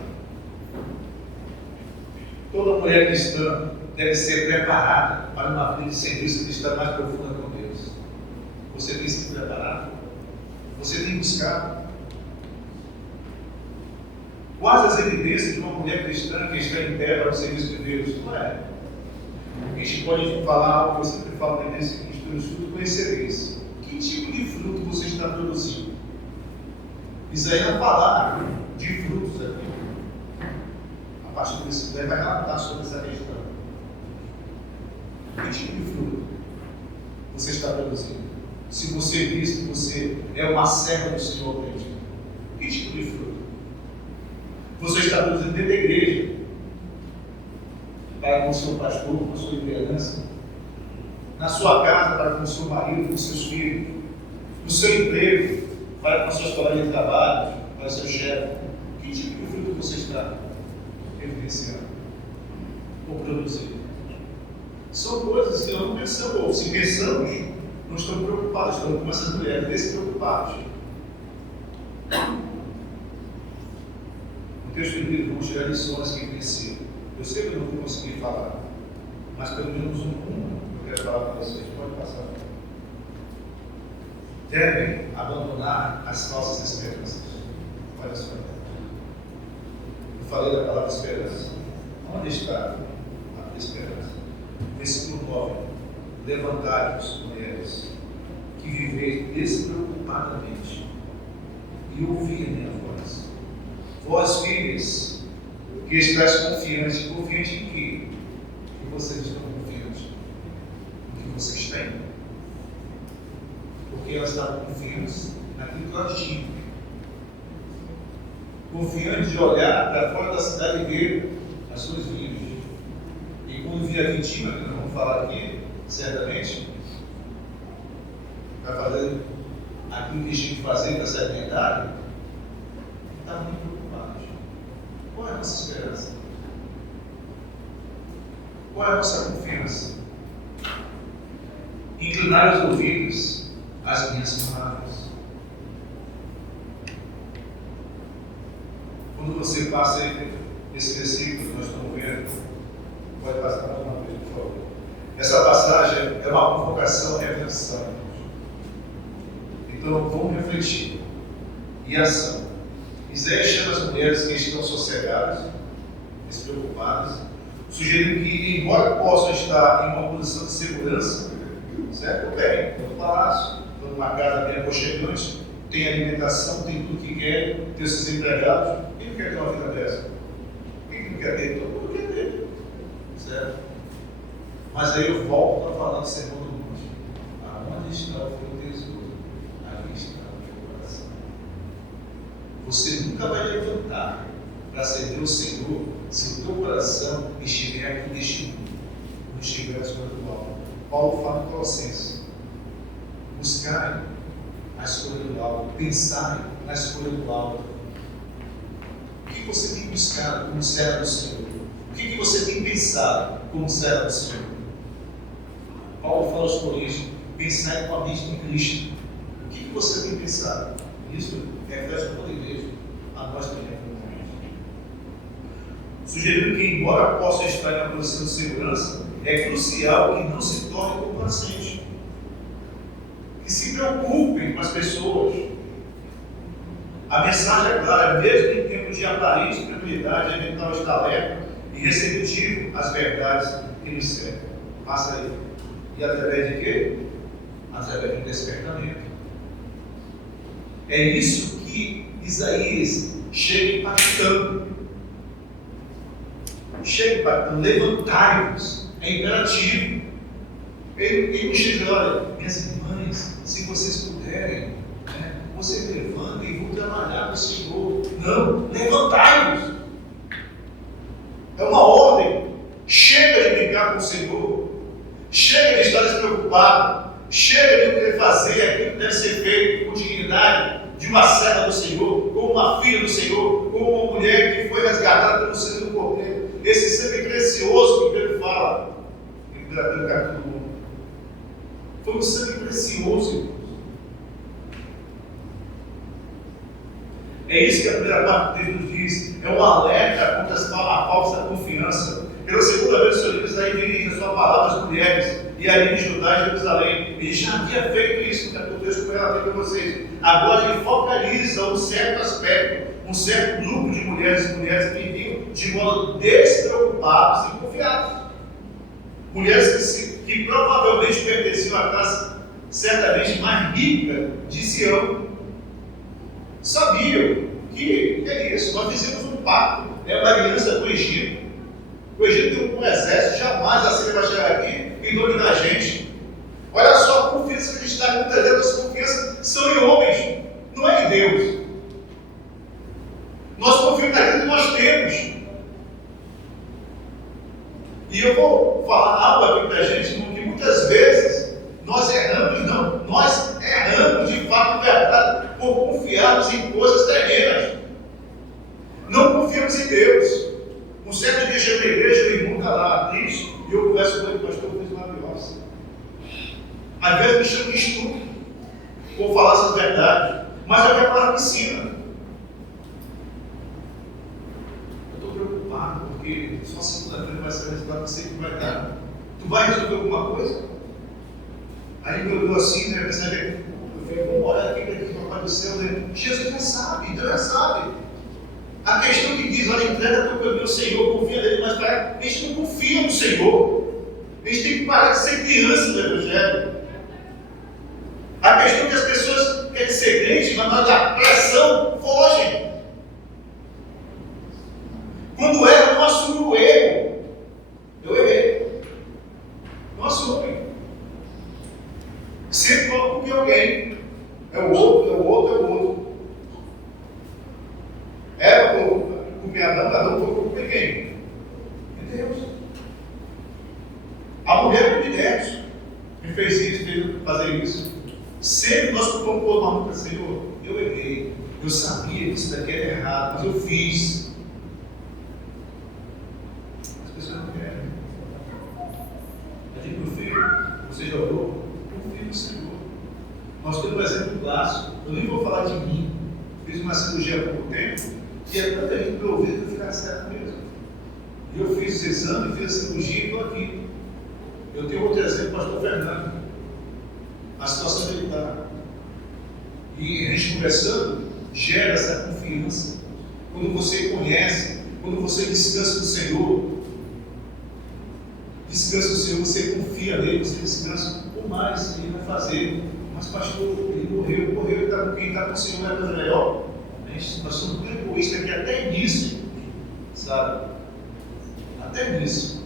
Toda mulher cristã deve ser preparada para uma vida de serviço cristã mais profunda com Deus. Você tem se preparado? Você tem buscado? Quais as evidências de uma mulher cristã que está em pé para o serviço de Deus? Não é? A gente pode falar algo que eu sempre falo na igreja seguinte: pelo fruto conhecereis. Que tipo de fruto você está produzindo? Isaías vai falar de frutos aqui. A partir desse daí vai relatar sobre essa questão. Que tipo de fruto você está produzindo? Se você diz que você é uma serva do Senhor autêntico, que tipo de fruto você está produzindo dentro da igreja? Para com o seu pastor, com a sua liderança, na sua casa, para com o seu marido, com os seus filhos, no seu emprego, para com as suas colegas de trabalho, para o seu chefe. Que tipo de fruto você está evidenciando ou produzindo? São coisas que eu não pensamos, ou se pensamos, não estamos preocupados, estamos como essas mulheres, despreocupados. No texto do livro, vamos tirar lições que evidenciam. Eu sei que eu não vou conseguir falar, mas pelo menos um eu quero falar para vocês. Pode passar. Devem abandonar as falsas esperanças. Olha só. Eu falei da palavra esperança. Onde está a esperança? Versículo 9. Levantai-vos, mulheres, que viveis despreocupadamente, e ouvi a minha voz. Vós, filhas, que estáis confiantes. Confiante em quê? Que vocês estão confiantes no que vocês têm. Porque elas estavam confiantes naquilo que elas tinham. Confiantes de olhar para fora da cidade e ver as suas vidas. E quando via a vítima, que nós vamos falar aqui, certamente, vai fazer aquilo que tinha que fazer para se alimentar, está muito preocupado. Qual é a nossa esperança? Qual é a nossa confiança? Inclinar os ouvidos às minhas palavras. Quando você passa esse versículo que nós estamos vendo, pode passar mais uma vez, por favor. Essa passagem é uma convocação à reflexão. Então vamos refletir. E ação. Isaías chama as mulheres que estão sossegadas, despreocupadas, sugerindo que, embora possam estar em uma posição de segurança, certo? Bem, estou no palácio, estou numa casa bem aconchegante, tem alimentação, tem tudo que quer, tem seus empregados. Quem não quer ter uma vida dessa? Quem não quer ter? Todo mundo quer ter. Certo? Mas aí eu volto a falar do sermão do monte. Aonde está o teu tesouro? Ali está o teu coração. Você nunca vai levantar para servir o Senhor se o teu coração estiver aqui neste mundo, não estiver na escolha do alto. Paulo fala em Colossenses: buscai a escolha do alto, pensai na escolha do alto. O que você tem buscado como servo do Senhor? O que você tem pensado como servo do Senhor? Paulo fala aos Coríntios: pensai com a mente em Cristo. O que você tem pensado? Isso reflete toda a igreja, a nós também. Sugerindo que, embora possa estar em uma posição de segurança, é crucial que não se torne complacente. Que se preocupem com as pessoas. A mensagem é clara: mesmo em tempos de aparente tranquilidade, é mental estalento e receptivo às verdades que nos servem. Passa aí. E através de quê? Através de um despertamento. É isso que Isaías chega impactando. Chega impactando. Levantai-vos. É imperativo. Ele não chega: olha, minhas irmãs, se vocês puderem, você levanta e vão trabalhar para o Senhor. Não, levantai-vos. É uma ordem. Chega de brincar com o Senhor. Chega de estar despreocupado. Chega de querer fazer aquilo que deve ser feito com dignidade de uma serva do Senhor, como uma filha do Senhor, como uma mulher que foi resgatada pelo Senhor do Cordeiro. esse sangue precioso que Pedro fala em 1 Pedro capítulo 1. Foi um sangue precioso, irmãos. É isso que a primeira parte do texto nos diz. É um alerta contra a falsa confiança. Pela segunda vez, o Senhor diz aí, dirige a sua palavra às mulheres e ali em Judá e Jerusalém. Ele já havia feito isso no capítulo 2, como eu relatei para vocês. Agora ele focaliza um certo aspecto, um certo grupo de mulheres e mulheres que viviam de modo despreocupados e confiados. Mulheres que provavelmente pertenciam à classe certamente mais rica de Sião. Sabiam que é isso, nós fizemos um pacto, é uma aliança com o Egito. O Egito tem um exército, jamais a Síria vai chegar aqui e dominar a gente. Olha só a confiança que a gente está, muitas vezes as confianças são em homens, não é em Deus. Nós confiamos naquilo que nós temos. E eu vou falar algo aqui para a gente, que muitas vezes nós erramos de fato e verdade por confiarmos em coisas terrenas. Não confiamos em Deus. Um certo dia chega na igreja, o irmão está lá, triste, e eu converso com ele, pastor, eu fiz uma biópsia. Às vezes me chamo de estúpido, vou falar essa verdade, mas é o que a palavra me ensina. Eu estou preocupado, porque só segunda-feira vai ser o resultado que sei que vai dar. Tu vai resolver alguma coisa? Aí me olhou assim, né? Eu falei, vamos olhar aqui para o Papai do Céu, né? Jesus já sabe, Deus já sabe. A questão que diz, olha, entrega teu caminho ao Senhor, confia nele, mas a gente não confia no Senhor. A gente tem que parar de ser criança do Evangelho. A questão é que as pessoas querem ser crentes, mas da pressão fogem. Quando erra, não assume o erro. Eu errei. Não assume. Sempre coloca com alguém. É o outro, é o outro, é o outro. Era com Adão, Adão foi com quem? É Deus. A mulher de Deus que fez isso, fez fazer isso. Sempre nós culpamos por uma multa, Senhor, eu errei. Eu sabia que isso daqui era errado, mas eu fiz. As pessoas não querem. Eu digo, meu filho, você já orou? Confia no Senhor. Nós temos um exemplo clássico. Eu nem vou falar de mim. Fiz uma cirurgia há pouco tempo. E é tanta gente para ouvir que eu ficar certo mesmo. E eu fiz o exame, fiz a cirurgia e estou aqui. Eu tenho outro exemplo, o pastor Fernando. A situação dele está. E a gente conversando, gera essa confiança. Quando você conhece, quando você descansa no Senhor, você confia nele, você descansa, por mais ele vai fazer. Mas pastor, ele morreu, ele está com quem está com o Senhor, é coisa melhor. Nós somos tão egoístas que até nisso, sabe? Até nisso.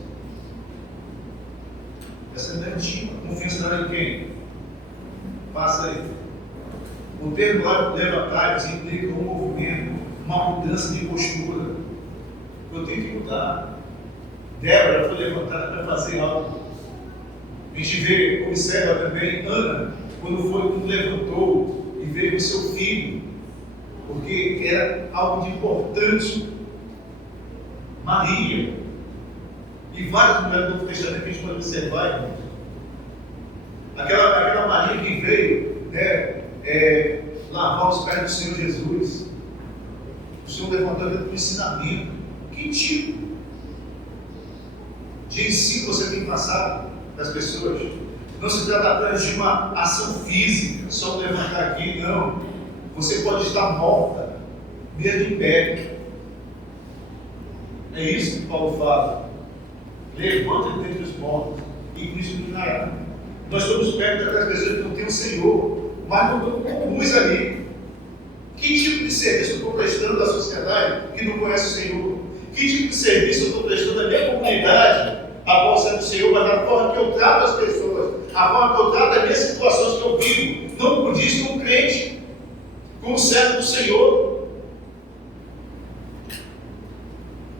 Essa é negativa. Confiança dela em quem? Passa aí. O termo levantar implica um movimento, uma mudança de postura. Eu tenho que mudar. Débora foi levantada para fazer algo. A gente observa também Ana, quando levantou e veio o seu filho. Porque era algo de importante. Maria. E várias mulheres do Novo Testamento que a gente pode observar, irmãos. Aquela Maria que veio, né, lavar os pés do Senhor Jesus. O Senhor levantando o ensinamento. Que tipo de ensino você tem passado para as pessoas? Não se trata apenas de uma ação física, só levantar aqui, não. Você pode estar morta, mesmo em pé. É isso que Paulo fala. Levanta dentre os mortos e Cristo dominará. Nós estamos perto daquelas pessoas que não têm o Senhor, mas não estão comuns ali. Que tipo de serviço eu estou prestando à sociedade que não conhece o Senhor? Que tipo de serviço eu estou prestando à minha comunidade, a qual serve o Senhor, mas a forma que eu trato as pessoas, a forma que eu trato as minhas situações que eu vivo, não condiz com o crente, com o servo do Senhor.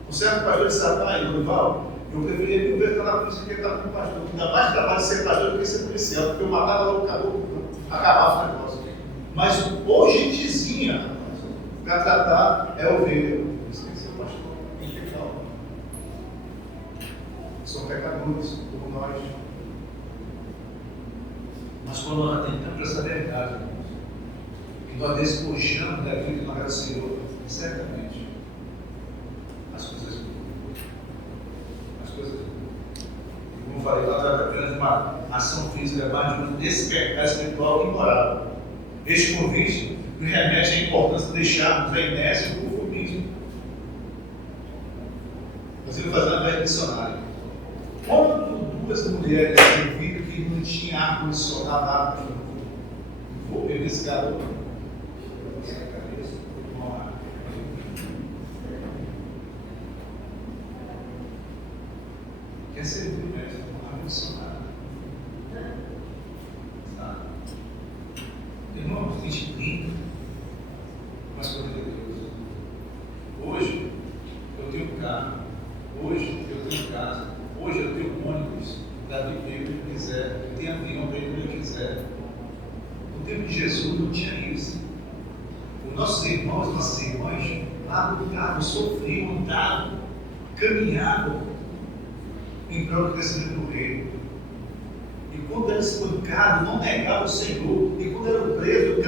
O servo pastor de Satanás, Dorival, eu preferia mil vezes estar na polícia do que estar como pastor. Ainda mais trabalho de ser pastor do que ser policial, porque eu matava logo, acabava o negócio. Mas hoje dizinha, para tratar é ovelha. Isso tem que ser pastor, tem que ter calma. são pecadores, como nós. Mas quando nós atentamos essa verdade, irmãos, e nós despojamos daquilo que nós é do Senhor, certamente as coisas mudam. As coisas mudam. E como eu falei, nós é apenas uma ação física, mais de um despertar espiritual e moral. Este convite nos remete à importância de deixarmos a inércia e o conformismo. Nós vamos fazer uma breve dicionário. Quando duas mulheres viram que não tinha ar-condicionado, vou ver esse garoto. Quer servir, mestre? Ar-condicionado. Tá? Irmãos, a gente brinca com as coisas de Deus. Hoje eu tenho carro, hoje eu tenho casa, hoje eu tenho ônibus para viver o que quiser, eu tenho avião para ir onde eu quiser. No tempo de Jesus não tinha isso. Os nossos irmãos, nossas irmãs, lá lutavam, sofriam, andavam, caminhavam em prol do crescimento do reino. E quando eram espancados, não negavam o Senhor. E quando eram presos,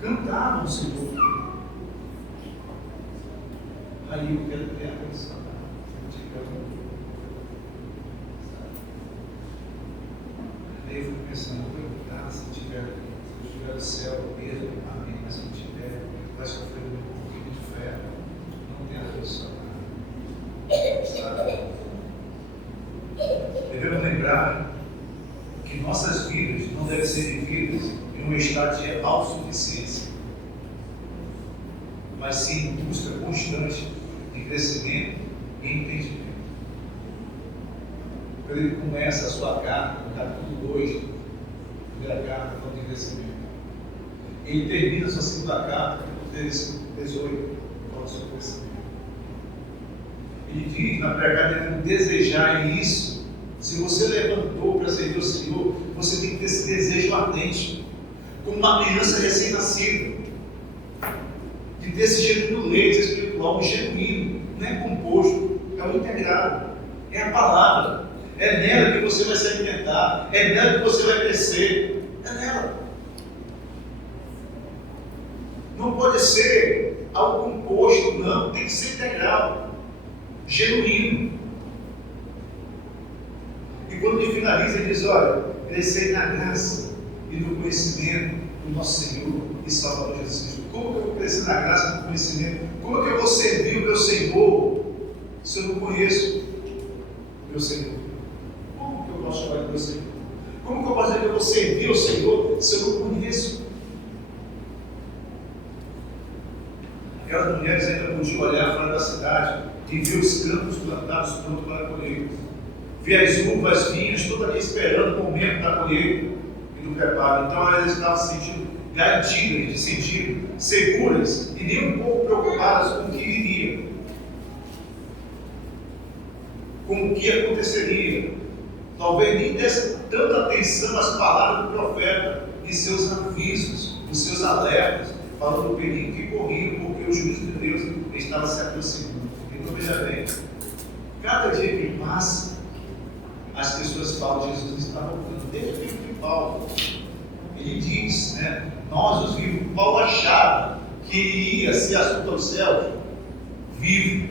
cantavam o Senhor. Aí eu quero ter a condição. Aí eu fui pensando, se tiver o céu mesmo, amém. Mas se não tiver, vai sofrer um pouquinho de fé. Não tem a condição. Devemos lembrar que nossas vidas não devem ser vividas em um estado de autossuficiência, mas sim em busca constante de crescimento e entendimento. Quando ele começa a sua carta, no capítulo 2, primeira carta, falando de crescimento, ele termina a sua segunda carta, capítulo 18, falando sobre crescimento. Ele diz na pregação de desejar isso. Se você levantou para servir o Senhor, você tem que ter esse desejo ardente, como uma criança recém-nascida, de ter esse genuíno leite espiritual, o genuíno, não é composto, é o integral, é a palavra, é nela que você vai se alimentar, é nela que você vai crescer, é nela. Não pode ser algo composto, não, tem que ser integral, genuíno. E quando ele finaliza, ele diz: olha, crescei na graça e no conhecimento do nosso Senhor e Salvador Jesus Cristo. Como que eu vou crescer na graça e no conhecimento? Como que eu vou servir o meu Senhor se eu não conheço o meu Senhor? Como que eu posso chamar de meu Senhor? Como que eu posso dizer que eu vou servir o Senhor se eu não conheço? Aquelas mulheres ainda podiam olhar fora da cidade e ver os campos plantados prontos para colher. Ver as uvas, vinhas, tudo ali esperando o momento da colheita e do preparo. Então elas estavam se sentindo garantidas, se sentindo seguras e nem um pouco preocupadas com o que viria, com o que aconteceria. Talvez nem desse tanta atenção às palavras do profeta e seus avisos, os seus alertas, falando do perigo que corriam, porque o juízo de Deus estava se aproximando. Então veja bem, cada dia que passa, as pessoas falam: Jesus está voltando. Desde o tempo de Paulo, ele diz, né? Nós os vivos, Paulo achava que ele ia ser assunto aos céus vivo.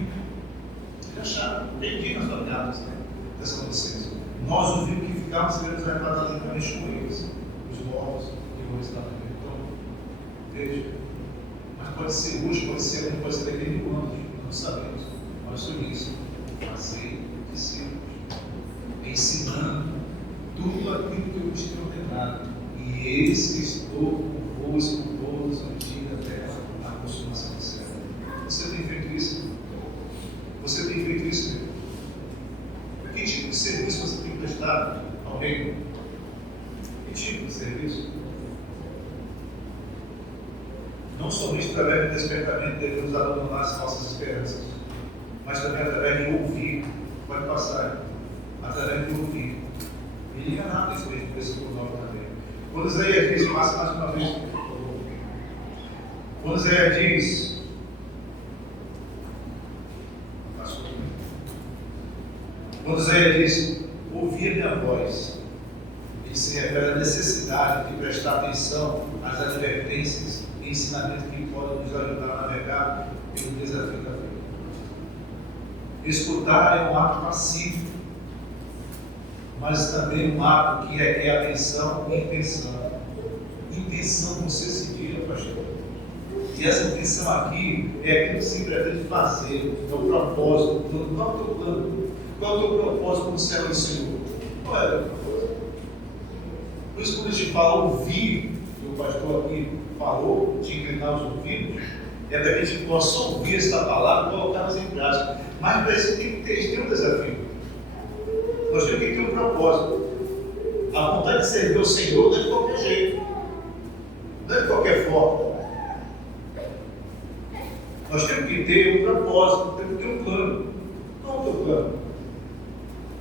Ele achava, entendi nas suas cartas, né? Dessa consciência. Nós os vivos que ficávamos seremos arrebatados juntamente com eles, os mortos que vão estar também. Então, veja, mas pode ser hoje, pode ser amanhã, pode ser daqui a 1000 anos, não sabemos. Mas sobre isso, fazer discípulos, ensinando tudo aquilo que eu te tenho ordenado. E eis que estou convosco todos os dias até a consumação do céu. Você tem feito isso? Você tem feito isso? Que tipo de serviço você tem prestado ao reino? Que tipo de serviço? Não somente através do despertamento devemos abandonar as falsas esperanças, mas também através de ouvir. Pode passar. Através de ouvir. E liga nada esse versículo 9 também. Quando Isaías diz, passa mais uma vez, por favor. Quando Isaías diz, ele diz, ouvir minha voz. Ele se refere à necessidade de prestar atenção às advertências e ensinamentos que podem nos ajudar a navegar pelo desafio da vida. Escutar é um ato passivo, mas também um ato que requer atenção e intenção. Intenção você se vira, pastor. E essa intenção aqui é aquilo que se pretende fazer, é o propósito. Qual é o teu plano? Qual é o teu propósito no céu do Senhor? Qual é o teu propósito? Por isso, quando a gente fala ouvir, o pastor aqui falou de inclinar os ouvidos, é para que a gente possa ouvir esta palavra e colocá-las em prática. Mas para isso tem um desafio. Nós temos que ter um propósito. A vontade de servir ao Senhor não é de qualquer jeito, não é de qualquer forma. Nós temos que ter um propósito, temos que ter um plano. Qual é o teu plano?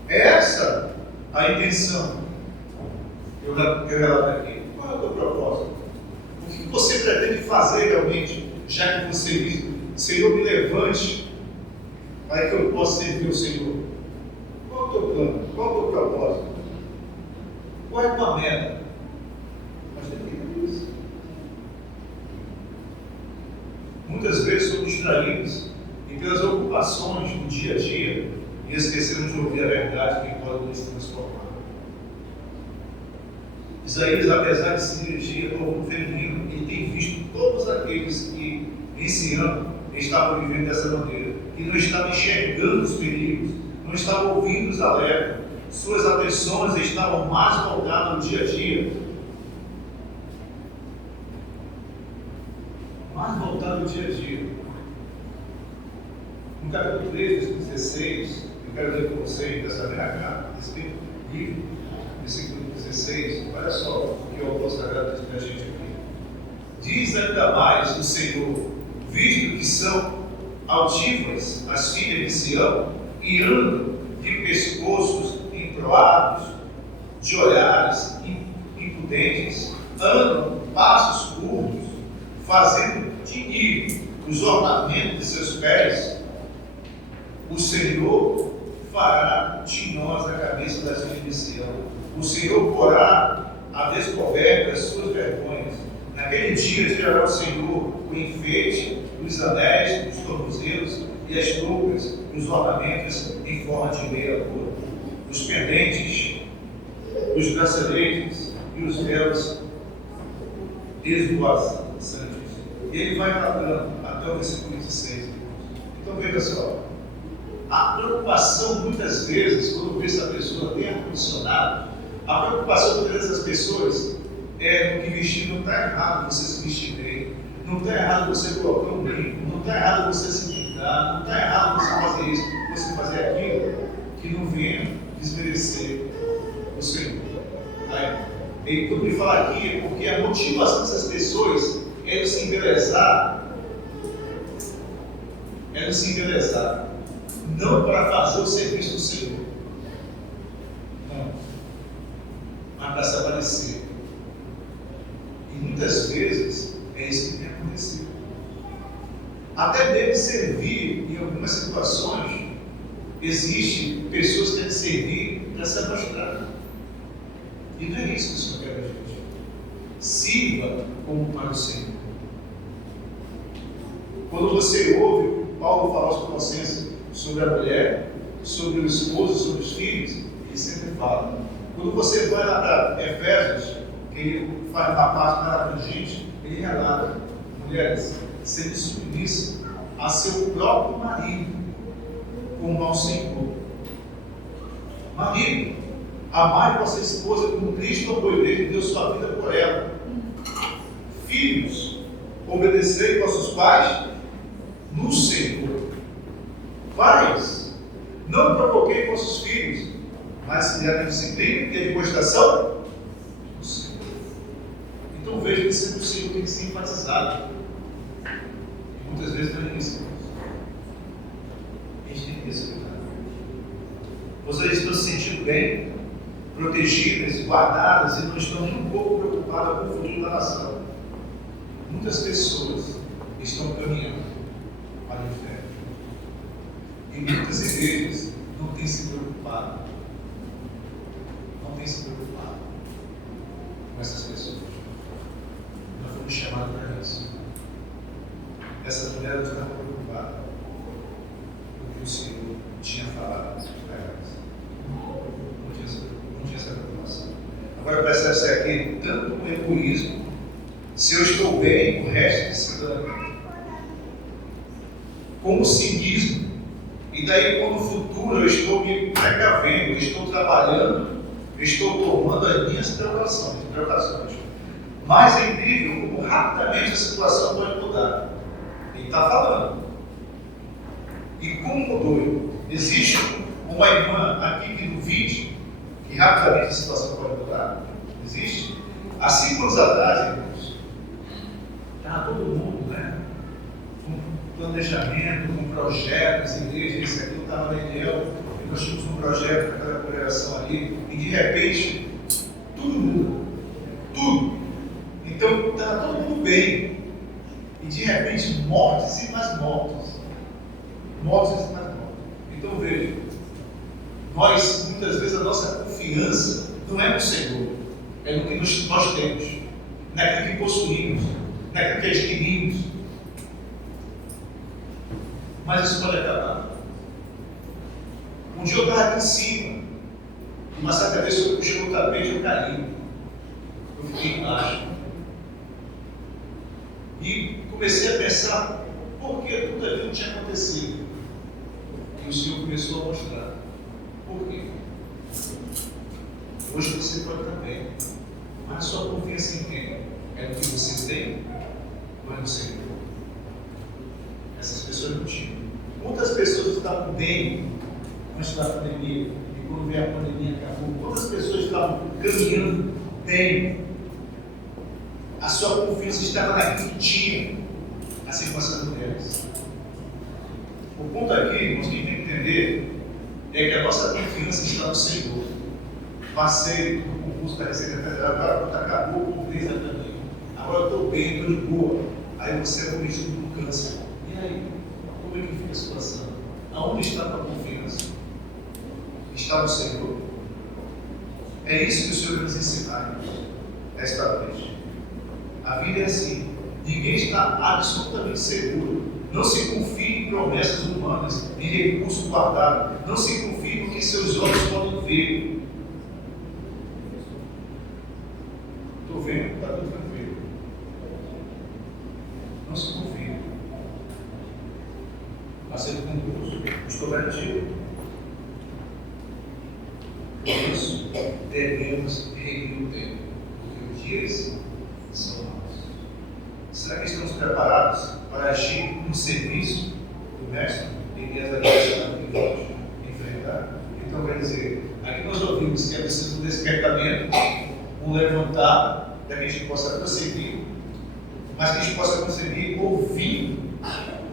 É essa a intenção que eu relato aqui. Qual é o teu propósito? O que você pretende fazer realmente, já que você diz, Senhor, me levante para que eu possa servir o Senhor? Qual é o teu plano? Qual é o teu propósito? Qual é a tua meta? Nós temos que ter isso. Muitas vezes somos distraídos e pelas ocupações do dia a dia e esquecemos de ouvir a verdade que pode nos transformar. Isaías, apesar de se dirigir ao povo feminino, ele tem visto todos aqueles que, esse ano, estavam vivendo dessa maneira, que não estavam enxergando os perigos, não estavam ouvindo os alertas, suas atenções estavam mais voltadas no dia a dia. Mais voltado no dia a dia. No capítulo 3, versículo 16, eu quero ler com vocês dessa minha carta, desse livro, versículo 16, olha só o que o autor sagrado diz para a gente aqui. Diz ainda mais o Senhor, visto que são altivas as filhas de Sião, e andam de pescoços emproados, de olhares impudentes, andam passos curtos, fazendo tinir os ornamentos de seus pés, o Senhor fará tinhosa a cabeça das filhas de Sião. O Senhor porá a descoberta as suas vergonhas. Naquele dia tirará o Senhor o enfeite, os anéis, os tornozelos e as toucas, os ornamentos em forma de meia-lua, os pendentes, os braceletes e os véus esvoaçantes. E ele vai tratando até o versículo 26. Então veja só, a preocupação muitas vezes, quando vê se a pessoa tem ar-condicionado, a preocupação muitas vezes das pessoas é no que vestir. Não está errado você se vestir bem, não está errado você colocar um brinco, não está errado você se pintar, não está errado você fazer isso, você fazer aquilo, que não venha desmerecer o Senhor. E quando me fala aqui é porque a motivação dessas pessoas é de se embelezar, não para fazer o serviço do Senhor, não, mas para se aparecer. E muitas vezes é isso que tem acontecido. Até mesmo servir, em algumas situações, existem pessoas que querem servir para se mostrar. E não é isso que o Senhor quer da gente. Sirva como para o Senhor. Quando você ouve Paulo falar aos Colossenses sobre a mulher, sobre o esposo, sobre os filhos, ele sempre fala. Quando você vai lá para Efésios, que ele faz uma parte mais abrangente, ele relata: mulheres, sendo submissas a seu próprio marido, como ao Senhor. Marido, amai vossa esposa como Cristo amou a igreja e deu sua vida por ela. Filhos, obedecei vossos pais no Senhor. Pais, não provoquei vossos filhos, mas criar a disciplina e a demonstração do Senhor. Então veja que sempre o Senhor tem que ser enfatizado. E muitas vezes não é isso. A gente tem que respeitar. Vocês estão se sentindo bem, protegidas, guardadas, e não estão nem um pouco preocupadas com o futuro da nação. Muitas pessoas estão caminhando para o inferno. E muitas igrejas não têm se preocupado tem se preocupado com essas pessoas. Nós fomos chamados para isso. Essa mulher não estava preocupada com o que o Senhor tinha falado para elas. Não tinha essa preocupação. Agora percebe-se aqui tanto o egoísmo, se eu estou bem o resto se dane, como o cinismo, e daí quando no futuro eu estou me precavendo, eu estou trabalhando, eu estou tomando as minhas preocupações. Mas é incrível como rapidamente a situação pode mudar. Ele está falando. E como mudou? Existe uma irmã aqui no vídeo que rapidamente a situação pode mudar? Existe? Há 5 anos atrás, irmãos, estava todo mundo, né? Com planejamento, com projetos, igreja, isso aqui, eu estava na Eliel, e nós tínhamos um projeto para aquela congregação ali, e de repente, tudo muda. Tudo. Então, estava todo mundo bem. E de repente, mortes e mais mortes. Mortes e mais mortes. Então, veja, nós, muitas vezes, a nossa confiança não é no Senhor, é no que nós temos, naquilo que possuímos, naquilo que adquirimos. Mas isso pode acabar. Um dia eu estava aqui em cima, uma certa vez eu puxei o tapete e eu caí. Eu fiquei embaixo. E comecei a pensar por que tudo aquilo tinha acontecido. E o Senhor começou a mostrar. Por quê? Hoje você pode estar bem, mas a sua confiança em quem? É no que você tem ou é no Senhor? Essas pessoas não tinham. Quantas pessoas estavam bem antes da pandemia? E quando veio a pandemia acabou, quantas pessoas estavam caminhando bem? A sua confiança estava naquilo que tinha, assim como essas mulheres. O ponto aqui, irmãos, que a gente tem que entender é que a nossa confiança está no Senhor. Passei no concurso da Receita Federal, agora quando acabou, comprei exatamente. Agora eu estou bem, estou de boa. Aí você é cometido por câncer. E aí? Como é que fica a situação? Aonde está a tua confiança? Está no Senhor? É isso que o Senhor vai nos ensinar, irmãos, esta noite. A vida é assim. Ninguém está absolutamente seguro. Não se confie em promessas humanas, em recurso guardado. Não se confie no que seus olhos podem ver. Estou vendo, está tudo tranquilo. Não se confie. Passei no concurso, estou garantido. Por isso, devemos reunir o tempo, porque os dias são maus. Será que estamos preparados para agir no serviço do Mestre em que as adversidades que vamos enfrentar? Então, quer dizer, aqui nós ouvimos que é preciso um despertamento, um levantar, para que a gente possa prosseguir, mas que a gente possa conseguir ouvir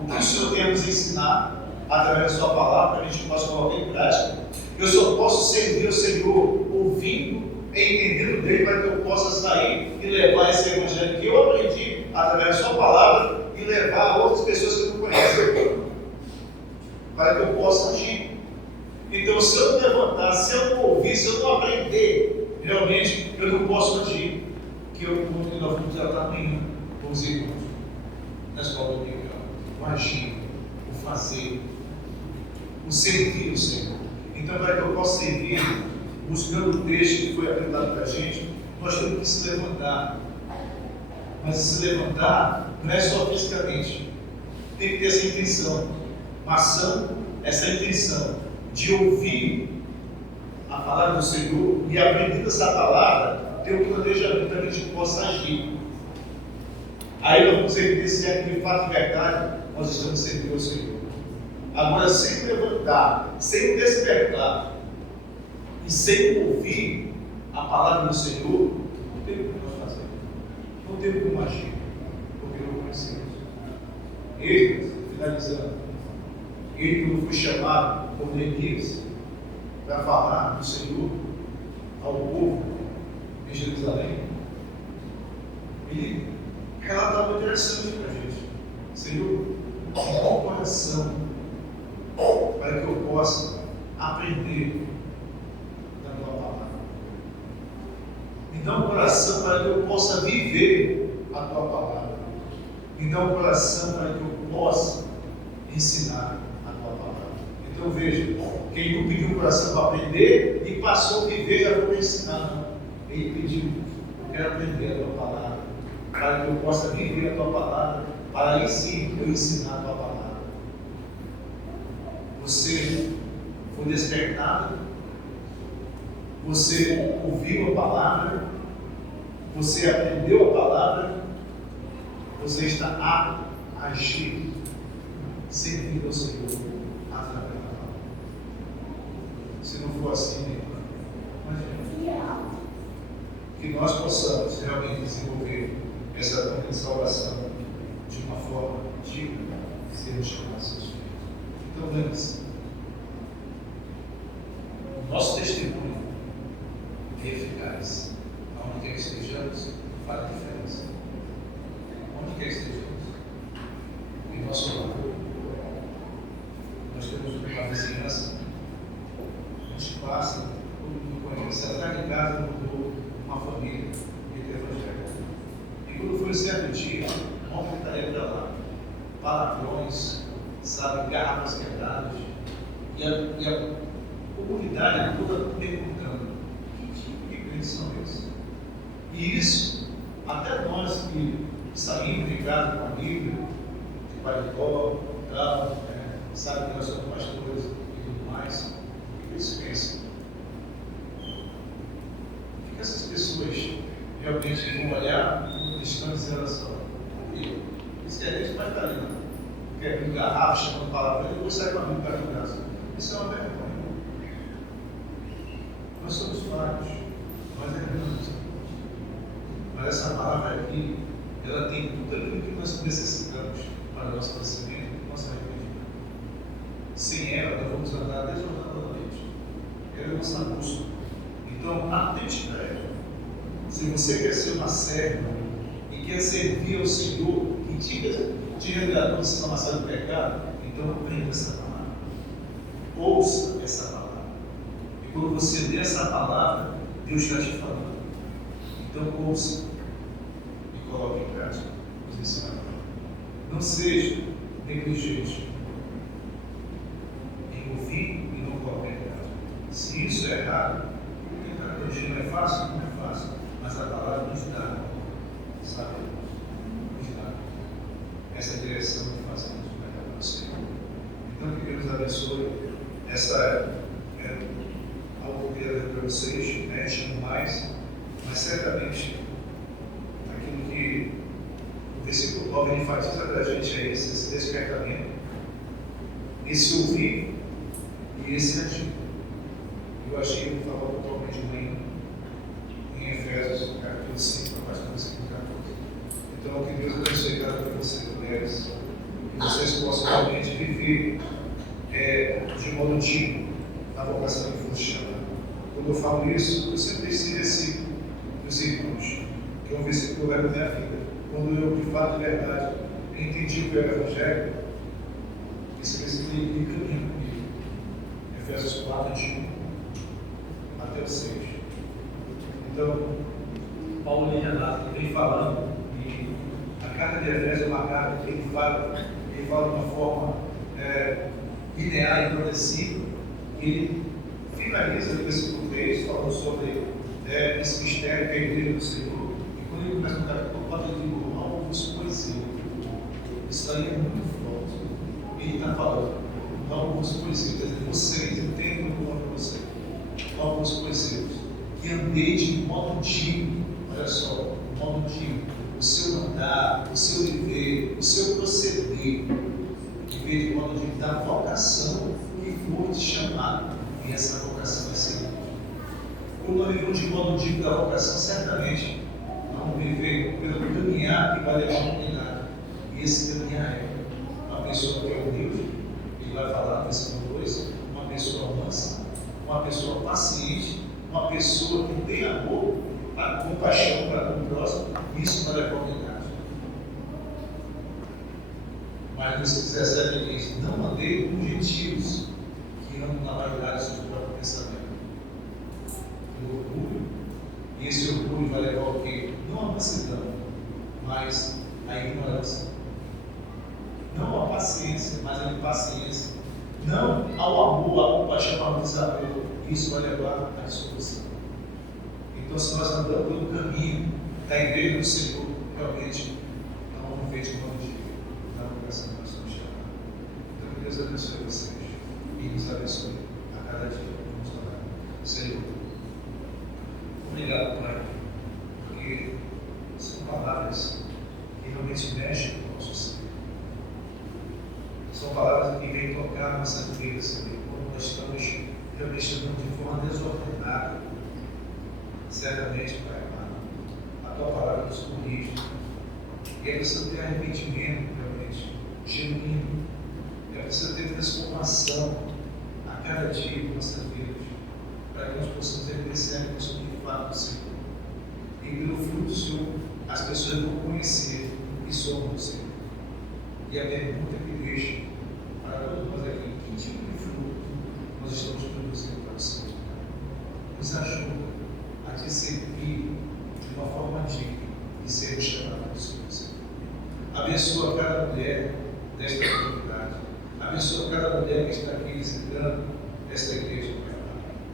o que o Senhor tem a nos ensinar através da Sua palavra, para que a gente possa colocar em prática. Eu só posso servir ao Senhor ouvindo e entendendo dele, para que eu possa sair e levar esse evangelho que eu aprendi através da Sua palavra e levar a outras pessoas que não conhecem, para que eu possa agir. Então, se eu não levantar, se eu não ouvir, se eu não aprender, realmente eu não posso agir. Que eu nós vamos tratar amanhã com os irmãos na escola dominical. O agir, o fazer, o servir o Senhor. Então, para que eu possa servir, buscando o texto que foi apresentado para a gente, nós temos que se levantar. Mas se levantar não é só fisicamente. Tem que ter essa intenção. Uma ação, essa intenção de ouvir a palavra do Senhor e, aprendendo essa palavra, ter um planejamento para que a gente possa agir. Aí nós vamos evidenciar que, de fato e verdade, nós estamos servindo ao Senhor. Agora, sem levantar, sem despertar e sem ouvir a palavra do Senhor, não tem o que nós fazer. Não tem como agir, porque não conhecemos. Ele, finalizando, ele, quando foi chamado por Neemias para falar do Senhor ao povo em Jerusalém, ele relata algo interessante para a gente. Senhor, dá um coração para que eu possa aprender da tua palavra. dá um coração para que eu possa viver a tua palavra. Me dá um coração para que eu possa ensinar a tua palavra. Então veja, quem não pediu um coração para aprender e passou a viver, já foi ensinar. Ele pediu, eu quero aprender a tua palavra, para que eu possa viver a tua palavra, para aí sim eu ensinar a tua palavra. Você foi despertado, você ouviu a palavra, você aprendeu a palavra, você está apto a agir, servindo ao Senhor através da palavra. Se não for assim, imagina que nós possamos realmente desenvolver essa dom de salvação de uma forma digna de sermos chamados seus filhos. Então, lembre-se, o nosso testemunho é eficaz. Aonde quer que estejamos, faz diferença. Onde quer que estejamos, em nosso lar, nós temos uma vizinhança, a gente passa, todo mundo conhece, atrás de casa mudou uma família de evangélica. E quando foi um certo dia, ontem estaria para lá, palavrões, sabe, garrafas quebradas, e a comunidade toda perguntando: que tipo de crentes são esses? E isso, até nós que saímos de casa com a Bíblia, de paletó, tal, sabe que nós somos pastores e tudo mais, o que eles pensam? O que essas pessoas realmente vão olhar e estão dizendo assim: isso que a gente vai estar ali, não? Quer vir garrafa, chamando palavra, e depois sai com a Bíblia para a casa. Isso é uma vergonha. Nós somos fracos, nós erramos. Mas essa palavra aqui, ela tem tudo aquilo que nós necessitamos para o nosso crescimento e nossa arrependimento. Sem ela, nós vamos andar desordenadamente. Ela é nossa busca. Então, atente para ela. Se você quer ser uma serva e quer servir ao Senhor, que te resgatou de ser amassado do pecado, então aprenda essa palavra. Ouça essa palavra. E quando você lê essa palavra, Deus está te falando. Então ouça e coloque em prática os ensinamentos. Não seja negligente em ouvir e não colocar em prática. Se isso é errado, a teologia não é fácil? Não é fácil. Mas a palavra nos dá, sabe? Nos dá essa direção de fazermos o melhor para o Senhor. Então, que Deus abençoe. Essa é algo que eu quero para vocês, né? Mais, mas certamente aquilo que o versículo 9 enfatiza para a gente é esse despertamento, esse ouvir e esse agir. E o agir eu falo totalmente ruim em Efésios capítulo 5, a partir do versículo 14. Então, que Deus abençoe cada um de vocês, mulheres, que vocês possam realmente viver de modo digno na vocação que nos chama. Quando eu falo isso, eu sempre ensino esse dos irmãos, que é um versículo que eu levo na minha vida. Quando eu, de fato, de verdade, entendi o que era o Evangelho, esse versículo ele caminha comigo. Efésios 4, de 1 até o 6. Então, Paulo vem falando, e a carta de Efésios é uma carta que ele fala de uma forma linear e progressiva, e ele finaliza no versículo 3, falando sobre esse mistério que é a igreja do Senhor. E quando ele começa no capítulo 4, ele diz: alguns conhecidos. Isso daí é muito forte. Ele está falando: alguns conhecidos, quer dizer, vocês, eu tenho um nome para vocês. Alguns conhecidos, que andei de modo digno, olha só, o modo digno, o seu andar, o seu viver, o seu proceder, viver de modo digno da vocação que foi te chamado. E essa vocação é seguinte. Quando nós vivemos de modo digno da vocação, certamente vamos viver pelo caminhar que vai levar a humanidade. E esse caminhar é uma pessoa que é humilde, ele vai falar no versículo 2, uma pessoa mansa, uma pessoa paciente, uma pessoa que tem amor, compaixão para com o próximo, isso vai levar a humanidade. Mas no versículo 17 ele diz: não andei com gentios que andam na vaidade do seu próprio pensamento. O orgulho, e esse orgulho vai mansidão, mas a ignorância. Não a paciência, mas a impaciência. Não ao amor, à compaixão, ao desamor. Isso vai levar à dissolução. Então, se nós andamos pelo caminho da igreja do Senhor, realmente não vamos ver de modo dia na vocação que nós somos chamados. Então, que Deus abençoe vocês e nos abençoe a cada dia. Vamos orar. Senhor, obrigado, Pai, porque são palavras que realmente mexem com o nosso ser. São palavras que vêm tocar nossa vida, Senhor, quando nós estamos realmente andando de forma desordenada. Certamente, Pai amado, a Tua palavra nos corrige. E é preciso ter arrependimento, realmente, genuíno. É preciso ter transformação a cada dia em nossas vidas, para que nós possamos reconhecer a pessoa que fala do Senhor. E pelo fruto do Senhor, as pessoas vão conhecer o que somos, Senhor. E a pergunta que deixo para todos nós aqui: que tipo de fruto nós estamos produzindo para o Senhor? Nos ajuda a te servir de uma forma digna e ser chamado do Senhor. Abençoa cada mulher desta comunidade. Abençoa cada mulher que está aqui visitando esta igreja, Pai.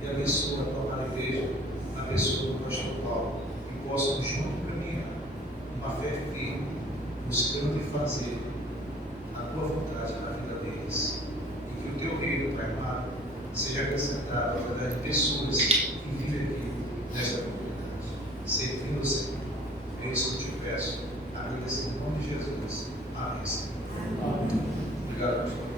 E abençoa a tua amada igreja. Abençoa o pastor Paulo. Que possam juntos caminhar uma fé firme, buscando e fazer a tua vontade na vida deles. E que o teu reino, Pai amado, seja acrescentado através de pessoas que vivem aqui nesta comunidade. Servindo o Senhor. É isso que eu te peço. Agradecendo em nome de Jesus. Amém, Senhor. Obrigado, pastor.